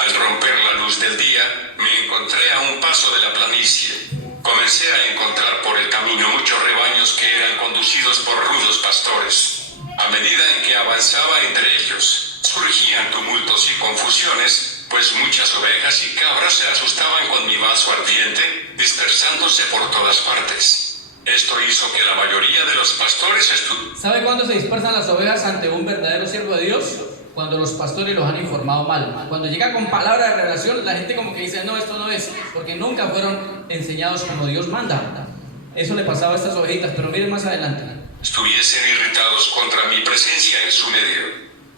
Al romper la luz del día, me encontré a un paso de la planicie. Comencé a encontrar por el camino muchos rebaños que eran conducidos por rudos pastores. A medida en que avanzaba entre ellos, surgían tumultos y confusiones, pues muchas ovejas y cabras se asustaban con mi vaso ardiente, dispersándose por todas partes. Esto hizo que la mayoría de los pastores ¿Sabe cuándo se dispersan las ovejas ante un verdadero siervo de Dios? Cuando los pastores los han informado mal. Cuando llega con palabra de revelación, la gente como que dice, no, esto no es, porque nunca fueron enseñados como Dios manda. Eso le pasaba a estas ovejitas, pero miren más adelante. Estuviesen irritados contra mi presencia en su medio.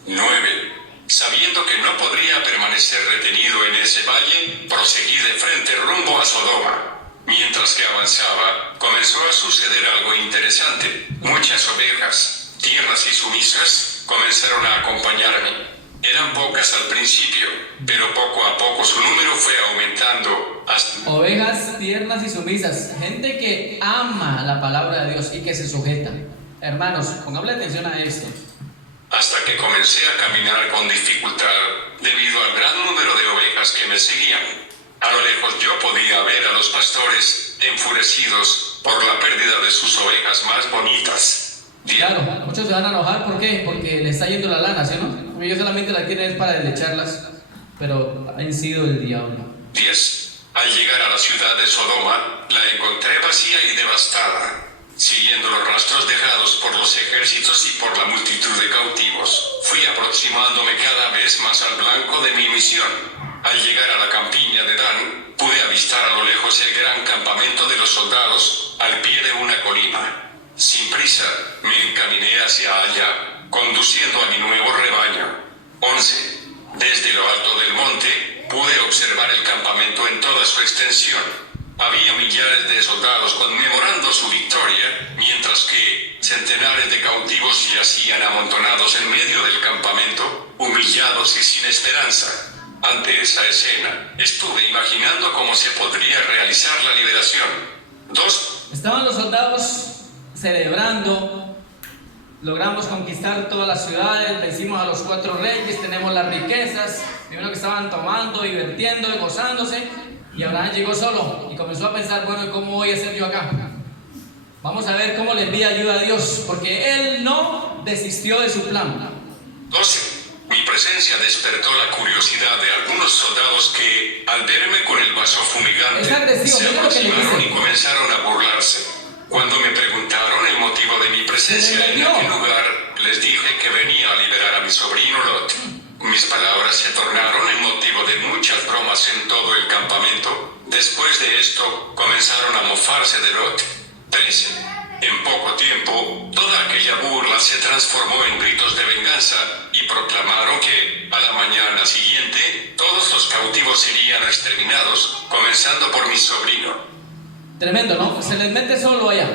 9. Sabiendo que no podría permanecer retenido en ese valle, proseguí de frente rumbo a Sodoma. Mientras que avanzaba, comenzó a suceder algo interesante. Muchas ovejas, tiernas y sumisas, comenzaron a acompañarme. Eran pocas al principio, pero poco a poco su número fue aumentando hasta... Ovejas tiernas y sumisas, gente que ama la palabra de Dios y que se sujeta. Hermanos, pongámosle atención a esto. Hasta que comencé a caminar con dificultad, debido al gran número de ovejas que me seguían. A lo lejos yo podía ver a los pastores, enfurecidos por la pérdida de sus ovejas más bonitas. Claro, muchos se van a enojar, ¿por qué? Porque le está yendo la lana, ¿sí o no? Ellos solamente la quieren es para desecharlas, pero han sido el diablo. 10. Al llegar a la ciudad de Sodoma, la encontré vacía y devastada. Siguiendo los rastros dejados por los ejércitos y por la multitud de cautivos, fui aproximándome cada vez más al blanco de mi misión. Al llegar a la campiña de Dan, pude avistar a lo lejos el gran campamento de los soldados, al pie de una colina. Sin prisa, me encaminé hacia allá, conduciendo a mi nuevo rebaño. 11. Desde lo alto del monte, pude observar el campamento en toda su extensión. Había millares de soldados conmemorando su victoria, mientras que centenares de cautivos yacían amontonados en medio del campamento, humillados y sin esperanza. Ante esa escena, estuve imaginando cómo se podría realizar la liberación. 2. Estaban los soldados celebrando, logramos conquistar todas las ciudades, vencimos a los 4 reyes, tenemos las riquezas, primero que estaban tomando, divirtiendo y gozándose, y Abraham llegó solo y comenzó a pensar, bueno, ¿y cómo voy a hacer yo acá? Vamos a ver cómo le envía ayuda a Dios, porque él no desistió de su plan. 12. Mi presencia despertó la curiosidad de algunos soldados que, al verme con el vaso fumigante, Es agresivo, se mira lo que le aproximaron dice. y comenzaron a burlarse. Cuando me preguntaron el motivo de mi presencia en aquel lugar, les dije que venía a liberar a mi sobrino Lot. Mis palabras se tornaron el motivo de muchas bromas en todo el campamento. Después de esto, comenzaron a mofarse de Lot. 13. En poco tiempo, toda aquella burla se transformó en gritos de venganza, y proclamaron que, a la mañana siguiente, todos los cautivos serían exterminados, comenzando por mi sobrino. Tremendo, ¿no? Se les mete solo allá.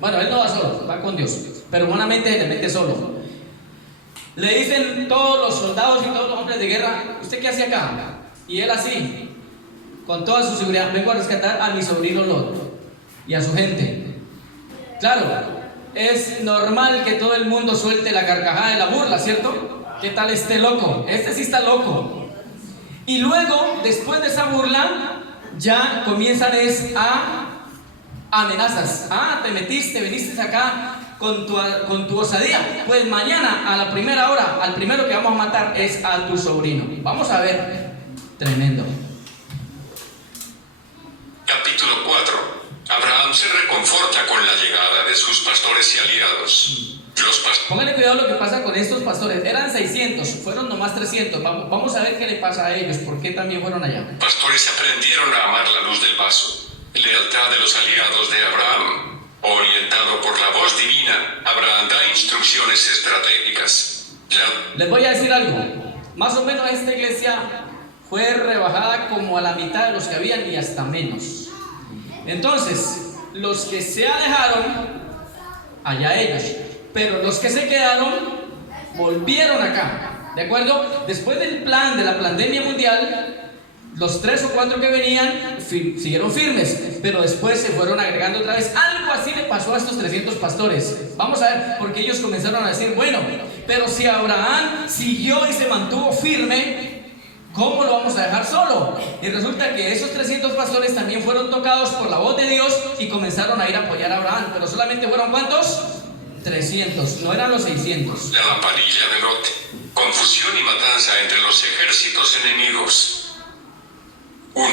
Bueno, él no va solo, va con Dios, pero humanamente se les mete solo. Le dicen todos los soldados y todos los hombres de guerra: ¿usted qué hace acá? Y él así, con toda su seguridad: vengo a rescatar a mi sobrino Lot y a su gente. Claro, es normal que todo el mundo suelte la carcajada de la burla, ¿cierto? ¿Qué tal este loco? Este sí está loco. Y luego, después de esa burla, ya comienzan a amenazas. Ah, te metiste, viniste acá con tu osadía. Pues mañana, a la primera hora, al primero que vamos a matar es a tu sobrino. Vamos a ver. Tremendo. Capítulo 4. Abraham se reconforta con la llegada de sus pastores y aliados. Pónganle cuidado lo que pasa con estos pastores. Eran 600, fueron nomás 300. Vamos a ver qué le pasa a ellos, por qué también fueron allá. Pastores aprendieron a amar la luz del vaso, lealtad de los aliados de Abraham. Orientado por la voz divina, Abraham da instrucciones estratégicas. Les voy a decir algo. Más o menos esta iglesia fue rebajada como a la mitad de los que habían y hasta menos. Entonces, los que se alejaron, allá ellos. Pero los que se quedaron, volvieron acá. ¿De acuerdo? Después del plan de la pandemia mundial, los 3 o 4 que venían siguieron firmes, pero después se fueron agregando otra vez. Algo así le pasó a estos 300 pastores. Vamos a ver, porque ellos comenzaron a decir: bueno, pero si Abraham siguió y se mantuvo firme, ¿cómo lo vamos a dejar solo? Y resulta que esos 300 pastores también fueron tocados por la voz de Dios y comenzaron a ir a apoyar a Abraham. Pero solamente fueron ¿cuántos? 300, no eran los 600. La lamparilla de Lot. Confusión y matanza entre los ejércitos enemigos. 1.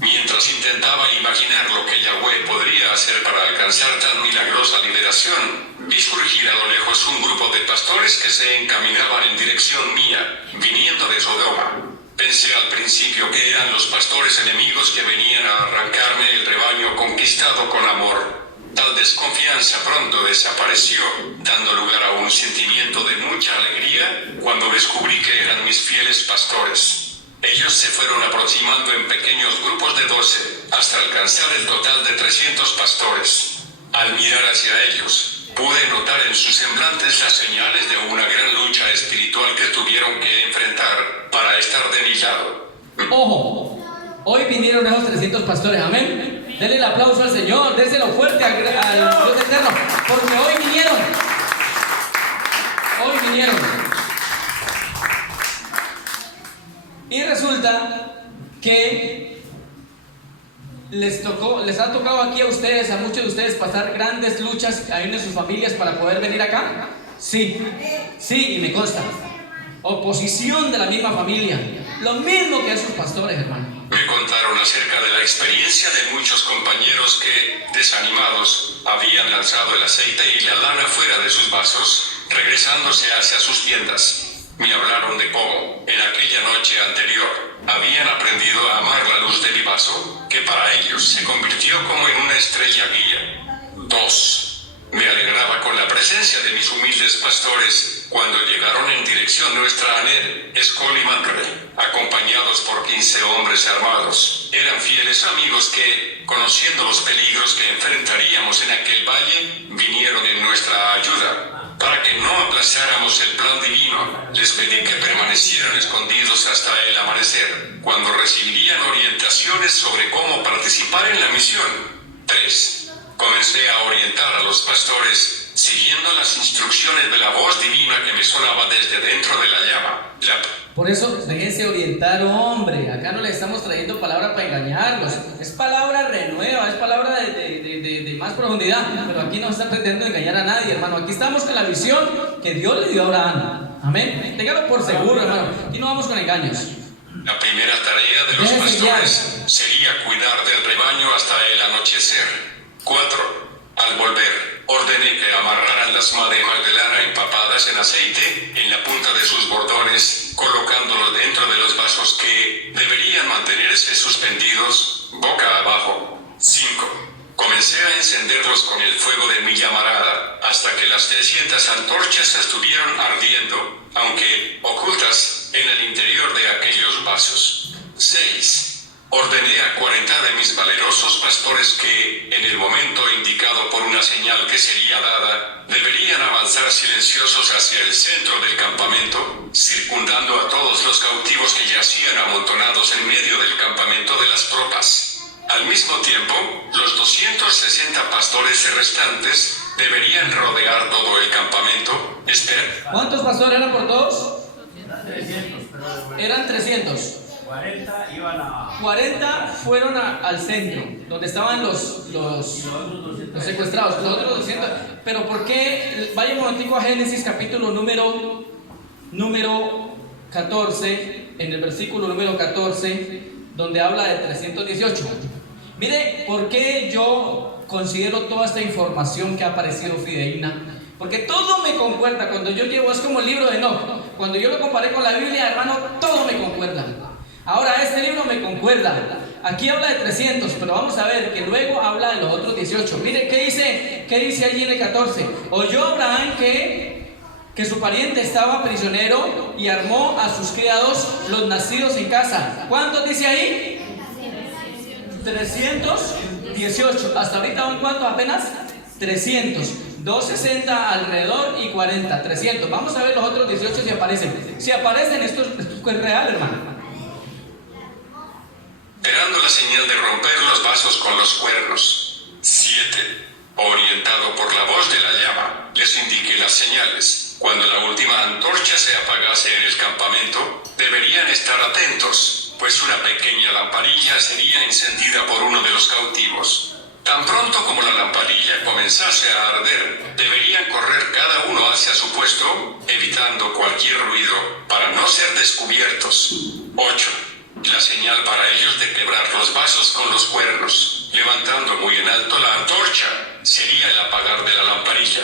Mientras intentaba imaginar lo que Yahweh podría hacer para alcanzar tan milagrosa liberación, vi surgir a lo lejos un grupo de pastores que se encaminaban en dirección mía, viniendo de Sodoma. Pensé al principio que eran los pastores enemigos que venían a arrancarme el rebaño conquistado con amor. Tal desconfianza pronto desapareció, dando lugar a un sentimiento de mucha alegría cuando descubrí que eran mis fieles pastores. Ellos se fueron aproximando en pequeños grupos de 12, hasta alcanzar el total de 300 pastores. Al mirar hacia ellos, pude notar en sus semblantes las señales de una gran lucha espiritual que tuvieron que enfrentar para estar de mi lado. Ojo, hoy vinieron esos 300 pastores, amén. Denle el aplauso al Señor, déselo fuerte al Dios eterno, porque hoy vinieron. Hoy vinieron. Y resulta que les ha tocado aquí a ustedes, a muchos de ustedes, pasar grandes luchas ahí en sus familias para poder venir acá. Sí, y me consta. Oposición de la misma familia, lo mismo que a sus pastores, hermano. Me contaron acerca de la experiencia de muchos compañeros que, desanimados, habían lanzado el aceite y la lana fuera de sus vasos, regresándose hacia sus tiendas. Me hablaron de cómo, en aquella noche anterior, habían aprendido a amar la luz de mi vaso, que para ellos se convirtió como en una estrella guía. 2. Me alegraba con la presencia de mis humildes pastores cuando llegaron en dirección nuestra Aned, Escol y Manre, acompañados por 15 hombres armados. Eran fieles amigos que, conociendo los peligros que enfrentaríamos en aquel valle, vinieron en nuestra ayuda. Para que no aplazáramos el plan divino, les pedí que permanecieran escondidos hasta el amanecer, cuando recibirían orientaciones sobre cómo participar en la misión. 3. Comencé a orientar a los pastores, siguiendo las instrucciones de la voz divina que me sonaba desde dentro de la llama. Por eso, déjense orientar, hombre. Acá no le estamos trayendo palabra para engañarlos. Es palabra renueva, es palabra de más profundidad. Pero aquí no está pretendiendo engañar a nadie, hermano. Aquí estamos con la visión que Dios le dio a Abraham. Amén. Téngalo por seguro, hermano. Aquí no vamos con engaños. La primera tarea de los pastores sería cuidar del rebaño hasta el anochecer. 4. Al volver, ordené que amarraran las madejas de lana empapadas en aceite en la punta de sus bordones, colocándolo dentro de los vasos que deberían mantenerse suspendidos, boca abajo. 5. Comencé a encenderlos con el fuego de mi llamarada, hasta que las 300 antorchas estuvieron ardiendo, aunque ocultas en el interior de aquellos vasos. 6. Ordené a 40 de mis valerosos pastores que, en el momento indicado por una señal que sería dada, deberían avanzar silenciosos hacia el centro del campamento, circundando a todos los cautivos que yacían amontonados en medio del campamento de las tropas. Al mismo tiempo, los 260 pastores restantes deberían rodear todo el campamento. ¿Cuántos pastores eran por todos? 300, pero Eran 300. 40 iban a... 40 fueron al centro, donde estaban los secuestrados, los otros 200. Pero ¿por qué? Vaya un momentico a Génesis capítulo número 14, en el versículo número 14, donde habla de 318. Mire, ¿por qué yo considero toda esta información que ha aparecido fidedigna? Porque todo me concuerda. Cuando yo llevo, es como el libro de Enoc. Cuando yo lo comparé con la Biblia, hermano, todo me concuerda. Ahora, este libro me concuerda. Aquí habla de 300, pero vamos a ver que luego habla de los otros 18. Mire, ¿qué dice allí en el 14? Oyó Abraham que su pariente estaba prisionero y armó a sus criados los nacidos en casa. ¿Cuántos dice ahí? 318. Hasta ahorita van ¿cuántos apenas? 300. 260 alrededor y 40. 300. Vamos a ver los otros 18 si aparecen. Si aparecen, esto es real, hermano. Esperando la señal de romper los vasos con los cuernos. 7. Orientado por la voz de la llama, les indiqué las señales. Cuando la última antorcha se apagase en el campamento, deberían estar atentos, pues una pequeña lamparilla sería encendida por uno de los cautivos. Tan pronto como la lamparilla comenzase a arder, deberían correr cada uno hacia su puesto, evitando cualquier ruido, para no ser descubiertos. 8. La señal para ellos de quebrar los vasos con los cuernos, levantando muy en alto la antorcha, sería el apagar de la lamparilla.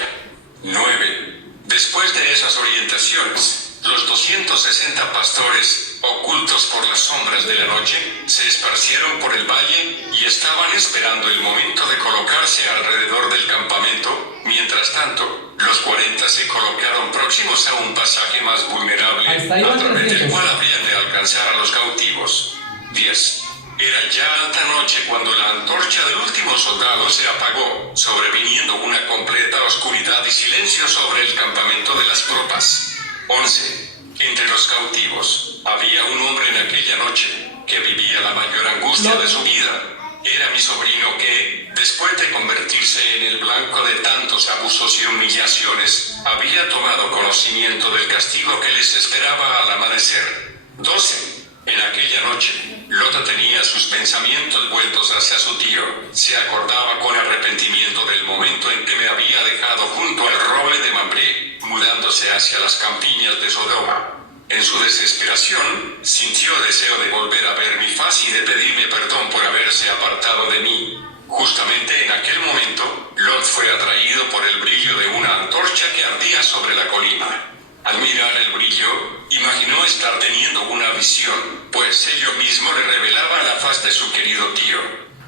9. Después de esas orientaciones, los 260 pastores, ocultos por las sombras de la noche, se esparcieron por el valle y estaban esperando el momento de colocarse alrededor del campamento. Mientras tanto, los 40 se colocaron próximos a un pasaje más vulnerable, a través del cual habrían de alcanzar a los cautivos. 10. Era ya alta noche cuando la antorcha del último soldado se apagó, sobreviniendo una completa oscuridad y silencio sobre el campamento de las tropas. 11. Entre los cautivos, había un hombre en aquella noche que vivía la mayor angustia de su vida. Era mi sobrino que, después de convertirse en el blanco de tantos abusos y humillaciones, había tomado conocimiento del castigo que les esperaba al amanecer. 12. En aquella noche, Lot tenía sus pensamientos vueltos hacia su tío. Se acordaba con arrepentimiento del momento en que me había dejado junto al roble de Mambré, mudándose hacia las campiñas de Sodoma. En su desesperación, sintió deseo de volver a ver mi faz y de pedirme perdón por haberse apartado de mí. Justamente en aquel momento, Lot fue atraído por el brillo de una antorcha que ardía sobre la colina. Al mirar el brillo, imaginó estar teniendo una visión, pues ello mismo le revelaba la faz de su querido tío.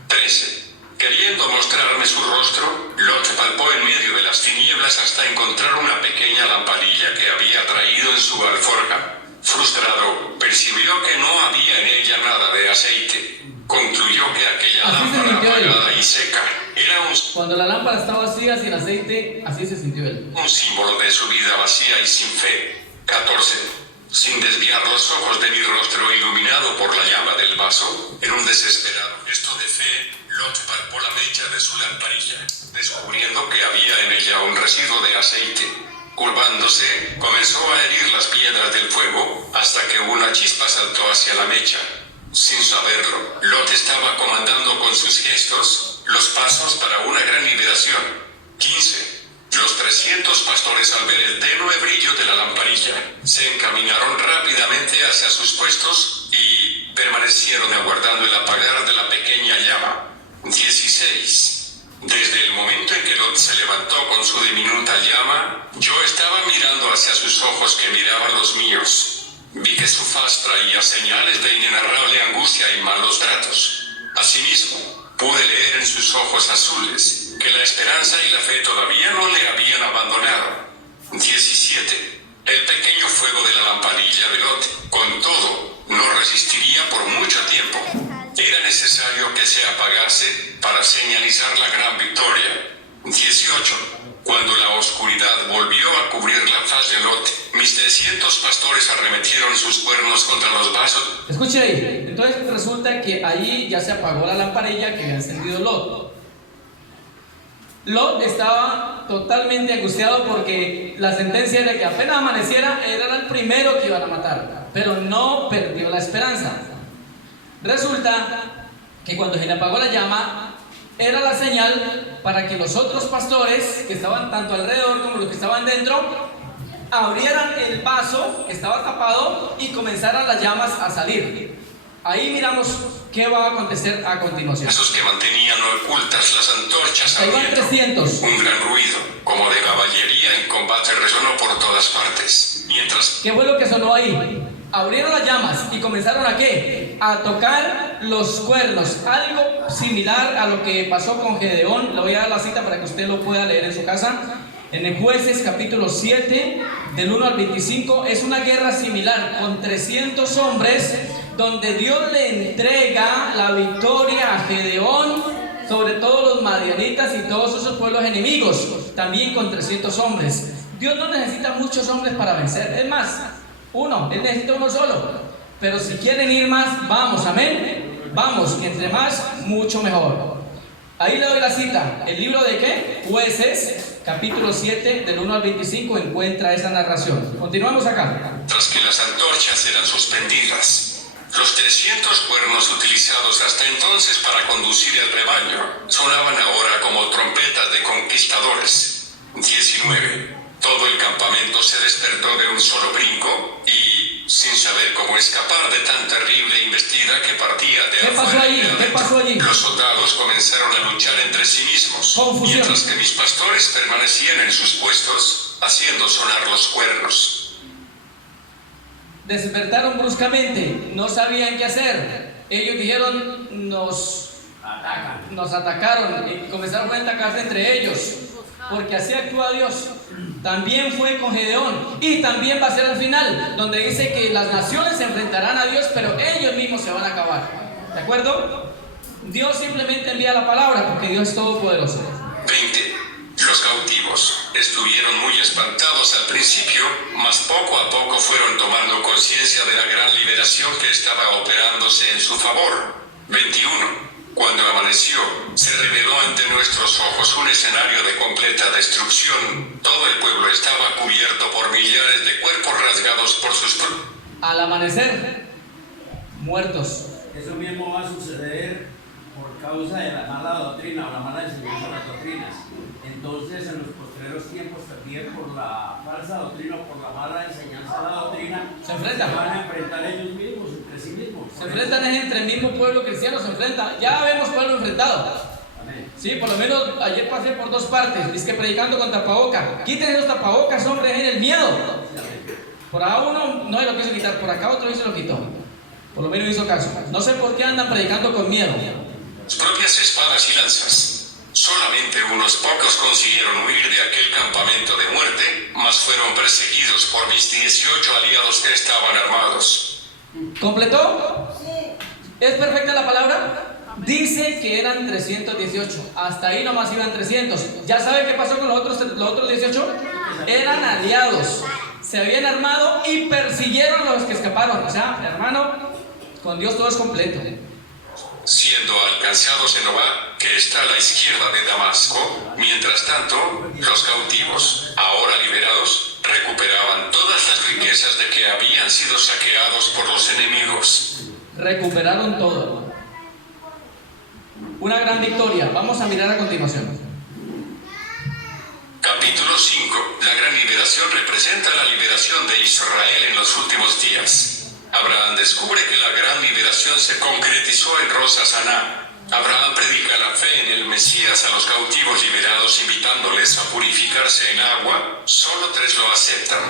13. Queriendo mostrarme su rostro, Lot palpó en medio de las tinieblas hasta encontrar una pequeña lamparilla que había traído en su alforja. Frustrado, percibió que no había en ella nada de aceite. Concluyó que aquella lámpara apagada y seca era cuando la lámpara estaba vacía, sin aceite, así se sintió él. Un símbolo de su vida vacía y sin fe. 14. Sin desviar los ojos de mi rostro iluminado por la llama del vaso, en un desesperado gesto de fe, Lot palpó la mecha de su lamparilla, descubriendo que había en ella un residuo de aceite. Curvándose, comenzó a herir las piedras del fuego, hasta que una chispa saltó hacia la mecha. Sin saberlo, Lot estaba comandando con sus gestos los pasos para una gran liberación. 15. Los 300 pastores, al ver el tenue brillo de la lamparilla, se encaminaron rápidamente hacia sus puestos y permanecieron aguardando el apagar de la pequeña llama. 16. Desde el momento en que Lot se levantó con su diminuta llama, yo estaba mirando hacia sus ojos que miraban los míos. Vi que su faz traía señales de inenarrable angustia y malos tratos. Asimismo, pude leer en sus ojos azules que la esperanza y la fe todavía no le habían abandonado. 17. El pequeño fuego de la lamparilla de Lot, con todo, no resistiría por mucho tiempo. Era necesario que se apagase para señalizar la gran victoria. 18. Cuando la oscuridad volvió a cubrir la faz de Lot, mis 300 pastores arremetieron sus cuernos contra los vasos. Escuche ahí, entonces resulta que allí ya se apagó la lamparilla que había encendido Lot. Lot estaba totalmente angustiado porque la sentencia era que apenas amaneciera, era el primero que iban a matar, pero no perdió la esperanza. Resulta que cuando se le apagó la llama, era la señal para que los otros pastores que estaban tanto alrededor como los que estaban dentro abrieran el vaso que estaba tapado y comenzaran las llamas a salir. Ahí miramos qué va a acontecer a continuación. Esos que mantenían ocultas las antorchas Ahí van ardiendo. 300. Un gran ruido, como de caballería en combate, resonó por todas partes. Mientras ¿Qué fue lo que sonó ahí? Abrieron las llamas y comenzaron a ¿qué? A tocar los cuernos. Algo similar a lo que pasó con Gedeón. Le voy a dar la cita para que usted lo pueda leer en su casa. En el Jueces capítulo 7, del 1 al 25, es una guerra similar con 300 hombres, donde Dios le entrega la victoria a Gedeón sobre todos los madianitas y todos esos pueblos enemigos, también con 300 hombres. Dios no necesita muchos hombres para vencer, es más, Él necesita uno solo. Pero si quieren ir más, vamos, amén. Vamos, que entre más, mucho mejor. Ahí le doy la cita. ¿El libro de qué? Jueces, capítulo 7, del 1 al 25, encuentra esa narración. Continuamos acá. Tras que las antorchas eran suspendidas, los 300 cuernos utilizados hasta entonces para conducir el rebaño sonaban ahora como trompetas de conquistadores. 19. Todo el campamento se despertó de un solo brinco y, sin saber cómo escapar de tan terrible embestida que partía de ¿Qué pasó afuera y allí? de ¿Qué adentro, pasó allí? los soldados comenzaron a luchar entre sí mismos, Confusión. mientras que mis pastores permanecían en sus puestos, haciendo sonar los cuernos. Despertaron bruscamente, no sabían qué hacer. Ellos dijeron, nos atacaron y comenzaron a atacarse entre ellos, porque así actúa Dios. También fue con Gedeón y también va a ser al final, donde dice que las naciones se enfrentarán a Dios, pero ellos mismos se van a acabar. ¿De acuerdo? Dios simplemente envía la palabra porque Dios es todopoderoso. 20. Los cautivos estuvieron muy espantados al principio, mas poco a poco fueron tomando conciencia de la gran liberación que estaba operándose en su favor. 21. Cuando amaneció, se reveló ante nuestros ojos un escenario de completa destrucción. Todo el pueblo estaba cubierto por millares de cuerpos rasgados por sus... Al amanecer, muertos. Eso mismo va a suceder por causa de la mala doctrina o la mala enseñanza de las doctrinas. Entonces, en los postreros tiempos, también por la falsa doctrina o por la mala enseñanza de la doctrina, Se enfrentan. van a enfrentar ellos mismos, entre sí mismos. Se enfrentan entre el mismo pueblo cristiano, se enfrentan. Ya vemos pueblo enfrentado. Amén. Sí, por lo menos ayer pasé por dos partes. Dice que predicando con tapabocas. Quiten esos tapabocas, hombre, en el miedo. Por acá uno no se lo quiso quitar, por acá otro se lo quitó. Por lo menos hizo caso. No sé por qué andan predicando con miedo. Sus propias espadas y lanzas. Solamente unos pocos consiguieron huir de aquel campamento de muerte, mas fueron perseguidos por mis 18 aliados que estaban armados. ¿Completó? ¿Es perfecta la palabra? Dice que eran 318. Hasta ahí nomás iban 300. ¿Ya sabe qué pasó con los otros 18? Eran aliados. Se habían armado y persiguieron a los que escaparon. O sea, hermano, con Dios todo es completo. Siendo alcanzados en Obá, que está a la izquierda de Damasco, mientras tanto, los cautivos, ahora liberados, recuperaban todas las riquezas de que habían sido saqueados por los enemigos. Recuperaron todo. Una gran victoria. Vamos a mirar a continuación. Capítulo 5. La gran liberación representa la liberación de Israel en los últimos días. Abraham descubre que la gran liberación se concretizó en Rosh Hashanah. Abraham predica la fe en el Mesías a los cautivos liberados, invitándoles a purificarse en agua. Solo 3 lo aceptan.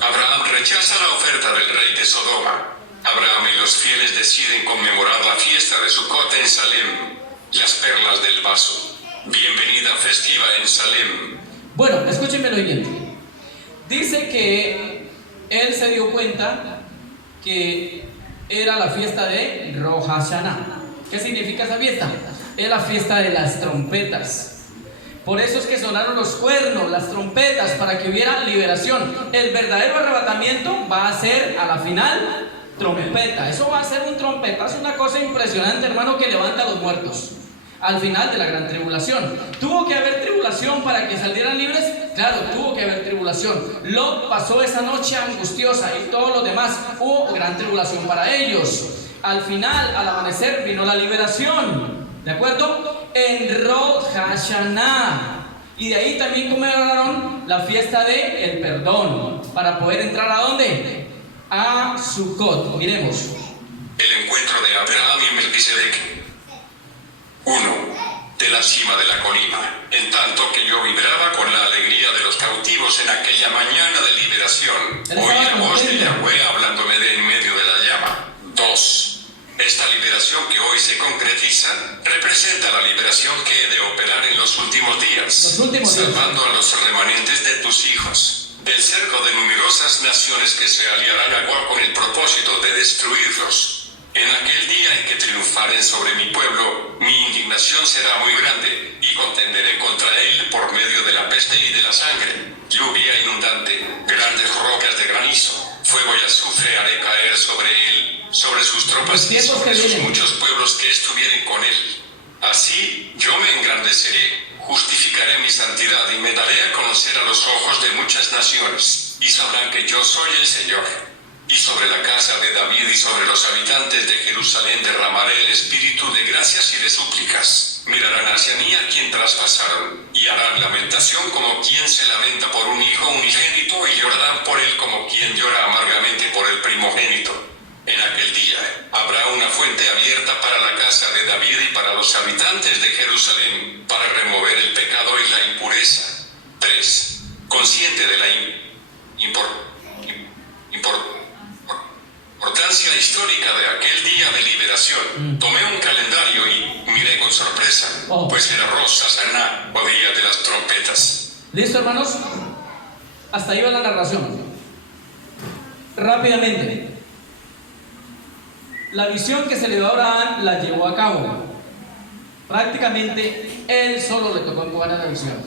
Abraham rechaza la oferta del rey de Sodoma. Abraham y los fieles deciden conmemorar la fiesta de Sucot en Salem. Las perlas del vaso. Bienvenida festiva en Salem. Bueno, escúchenme lo siguiente. Dice que él se dio cuenta que era la fiesta de Rosh Hashanah. ¿Qué significa esa fiesta? Es la fiesta de las trompetas. Por eso es que sonaron los cuernos, las trompetas, para que hubiera liberación. El verdadero arrebatamiento va a ser a la final trompeta. Eso va a ser un trompeta. Es una cosa impresionante, hermano, que levanta a los muertos al final de la gran tribulación. ¿Tuvo que haber tribulación para que salieran libres? Claro, tuvo que haber tribulación. Lot pasó esa noche angustiosa y todos los demás. Hubo gran tribulación para ellos. Al final, al amanecer, vino la liberación. ¿De acuerdo? En Rosh Hashanah. Y de ahí también conmemoraron la fiesta del perdón. Para poder entrar ¿a dónde? A Sucot. Miremos. El encuentro de Abraham y Melquisedec. 1. De la cima de la colina. En tanto que yo vibraba con la alegría de los cautivos en aquella mañana de liberación, oí la voz de Yahweh hablándome de en medio de la llama. 2. Esta liberación que hoy se concretiza representa la liberación que he de operar en los últimos días, salvando a los remanentes de tus hijos del cerco de numerosas naciones que se aliarán a con el propósito de destruirlos. En aquel día en que triunfaren sobre mi pueblo, mi indignación será muy grande, y contenderé contra él por medio de la peste y de la sangre, lluvia inundante, grandes rocas de granizo, fuego y azufre haré caer sobre él, sobre sus tropas y sobre sus muchos pueblos que estuvieren con él. Así yo me engrandeceré, justificaré mi santidad y me daré a conocer a los ojos de muchas naciones, y sabrán que yo soy el Señor. Y sobre la casa de David y sobre los habitantes de Jerusalén derramaré el espíritu de gracias y de súplicas. Mirarán hacia mí a quien traspasaron, y harán lamentación como quien se lamenta por un hijo unigénito, y llorarán por él como quien llora amargamente por el primogénito. En aquel día habrá una fuente abierta para la casa de David y para los habitantes de Jerusalén, para remover el pecado y la impureza. 3. Consciente de la importancia histórica de aquel día de liberación, tomé un calendario y miré con sorpresa, pues era Rosh Hashanah, o día de las trompetas. ¿Listo, hermanos? Hasta ahí va la narración. Rápidamente. La visión que se le dio a Abraham la llevó a cabo. Prácticamente él solo le tocó empujar la visión.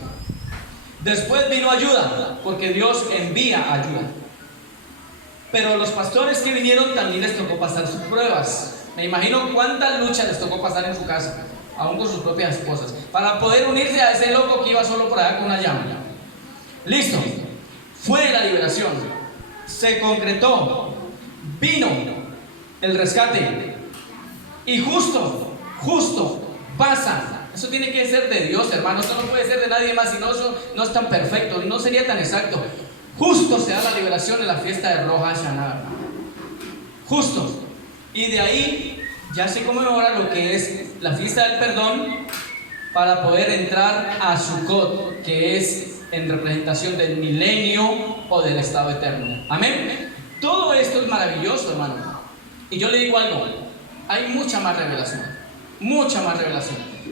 Después vino ayuda, porque Dios envía ayuda. Pero los pastores que vinieron también les tocó pasar sus pruebas. Me imagino cuántas luchas les tocó pasar en su casa, aún con sus propias esposas, para poder unirse a ese loco que iba solo por allá con una llama. Listo. Fue la liberación. Se concretó. Vino el rescate. Y justo pasa. Eso tiene que ser de Dios, hermano. Eso no puede ser de nadie más. Si no, eso no es tan perfecto. No sería tan exacto. Justo se da la liberación en la fiesta de Rosh Hashanah. Justo. Y de ahí ya se conmemora lo que es la fiesta del perdón para poder entrar a Sucot, que es en representación del milenio o del estado eterno. Amén. Todo esto es maravilloso, hermano. Y yo le digo algo, hay mucha más revelación.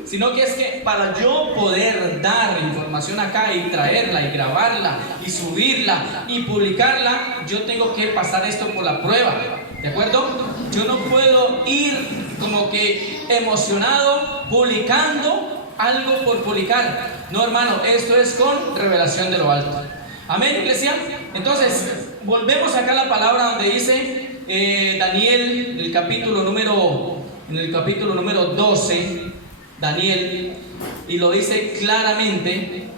Sino que es que para yo poder dar información acá y traerla y grabarla y subirla y publicarla, yo tengo que pasar esto por la prueba, ¿de acuerdo? Yo no puedo ir como que emocionado publicando algo por publicar. No, hermano, esto es con revelación de lo alto. Amén, iglesia. Entonces, volvemos acá a la palabra donde dice Daniel, en el capítulo número 12, Daniel, y lo dice claramente,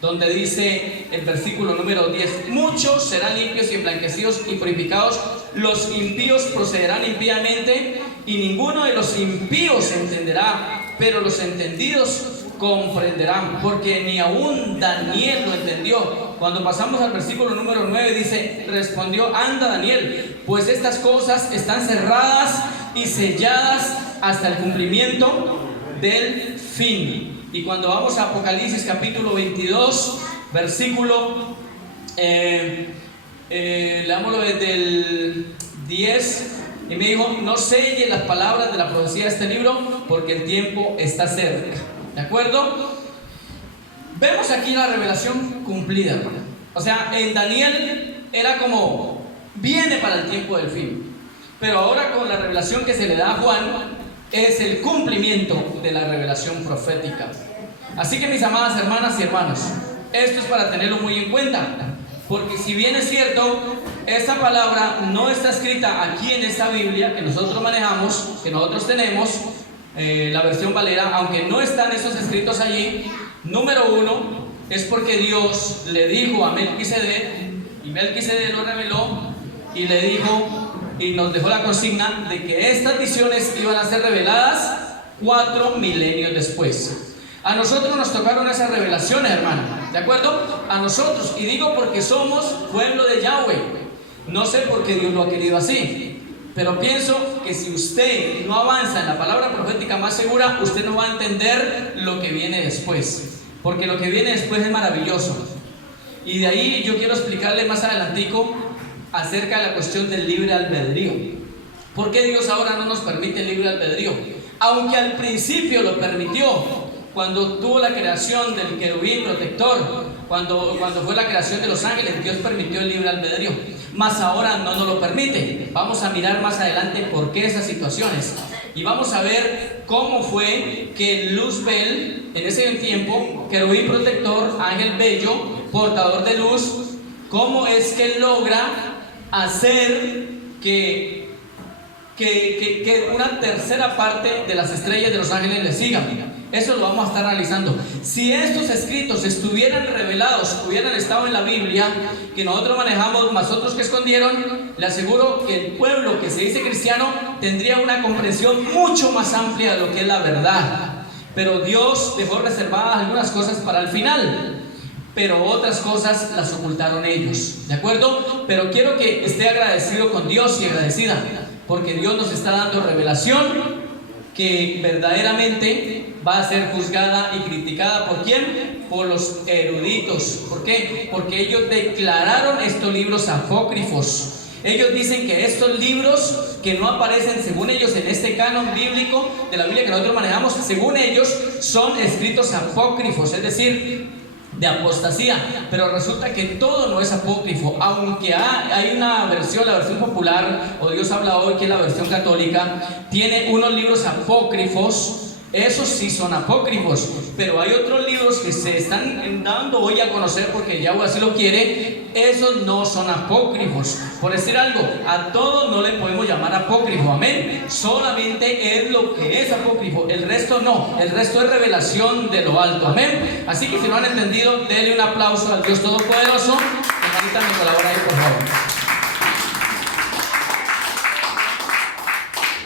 donde dice el versículo número 10: muchos serán limpios y emblanquecidos y purificados, los impíos procederán impíamente, y ninguno de los impíos entenderá, pero los entendidos comprenderán, porque ni aún Daniel lo entendió. Cuando pasamos al versículo número 9 dice: respondió: anda, Daniel, pues estas cosas están cerradas y selladas hasta el cumplimiento del fin. Y cuando vamos a Apocalipsis capítulo 22, versículo, leámoslo desde el 10, y me dijo: no selle las palabras de la profecía de este libro, porque el tiempo está cerca. ¿De acuerdo? Vemos aquí la revelación cumplida, hermano. O sea, en Daniel era como, viene para el tiempo del fin. Pero ahora con la revelación que se le da a Juan, es el cumplimiento de la revelación profética. Así que, mis amadas hermanas y hermanos, esto es para tenerlo muy en cuenta. Porque si bien es cierto, esta palabra no está escrita aquí en esta Biblia que nosotros manejamos, que nosotros tenemos, la versión Valera, aunque no están esos escritos allí, número uno, es porque Dios le dijo a Melquisedec, y Melquisedec lo reveló, y le dijo, y nos dejó la consigna de que estas visiones iban a ser reveladas 4 milenios después. A nosotros nos tocaron esas revelaciones, hermano, ¿de acuerdo? A nosotros, y digo porque somos pueblo de Yahweh. No sé por qué Dios lo ha querido así, pero pienso que si usted no avanza en la palabra profética más segura, usted no va a entender lo que viene después, porque lo que viene después es maravilloso. Y de ahí yo quiero explicarle más adelantico acerca de la cuestión del libre albedrío. ¿Por qué Dios ahora no nos permite el libre albedrío? Aunque al principio lo permitió, cuando tuvo la creación del querubín protector, cuando fue la creación de los ángeles, Dios permitió el libre albedrío, mas ahora no nos lo permite. Vamos a mirar más adelante por qué esas situaciones, y vamos a ver cómo fue que Luzbel, en ese tiempo, querubín protector, ángel bello, portador de luz, cómo es que logra hacer que una tercera parte de las estrellas de los ángeles le sigan. Eso lo vamos a estar analizando. Si estos escritos estuvieran revelados, hubieran estado en la Biblia, que nosotros manejamos, más otros que escondieron, le aseguro que el pueblo que se dice cristiano tendría una comprensión mucho más amplia de lo que es la verdad. Pero Dios dejó reservadas algunas cosas para el final, pero otras cosas las ocultaron ellos, ¿de acuerdo? Pero quiero que esté agradecido con Dios y agradecida, porque Dios nos está dando revelación que verdaderamente va a ser juzgada y criticada. ¿Por quién? Por los eruditos. ¿Por qué? Porque ellos declararon estos libros apócrifos. Ellos dicen que estos libros que no aparecen según ellos en este canon bíblico de la Biblia que nosotros manejamos, según ellos son escritos apócrifos, es decir, de apostasía. Pero resulta que todo no es apócrifo, aunque hay una versión, la versión popular, o Dios habla hoy, que es la versión católica, tiene unos libros apócrifos. Esos sí son apócrifos, pero hay otros libros que se están dando hoy a conocer porque Yahweh así lo quiere. Esos no son apócrifos. Por decir algo, a todos no le podemos llamar apócrifo, amén. Solamente es lo que es apócrifo, el resto no. El resto es revelación de lo alto, amén. Así que si no han entendido, denle un aplauso al Dios Todopoderoso. Hermanita, me colabora ahí, por favor.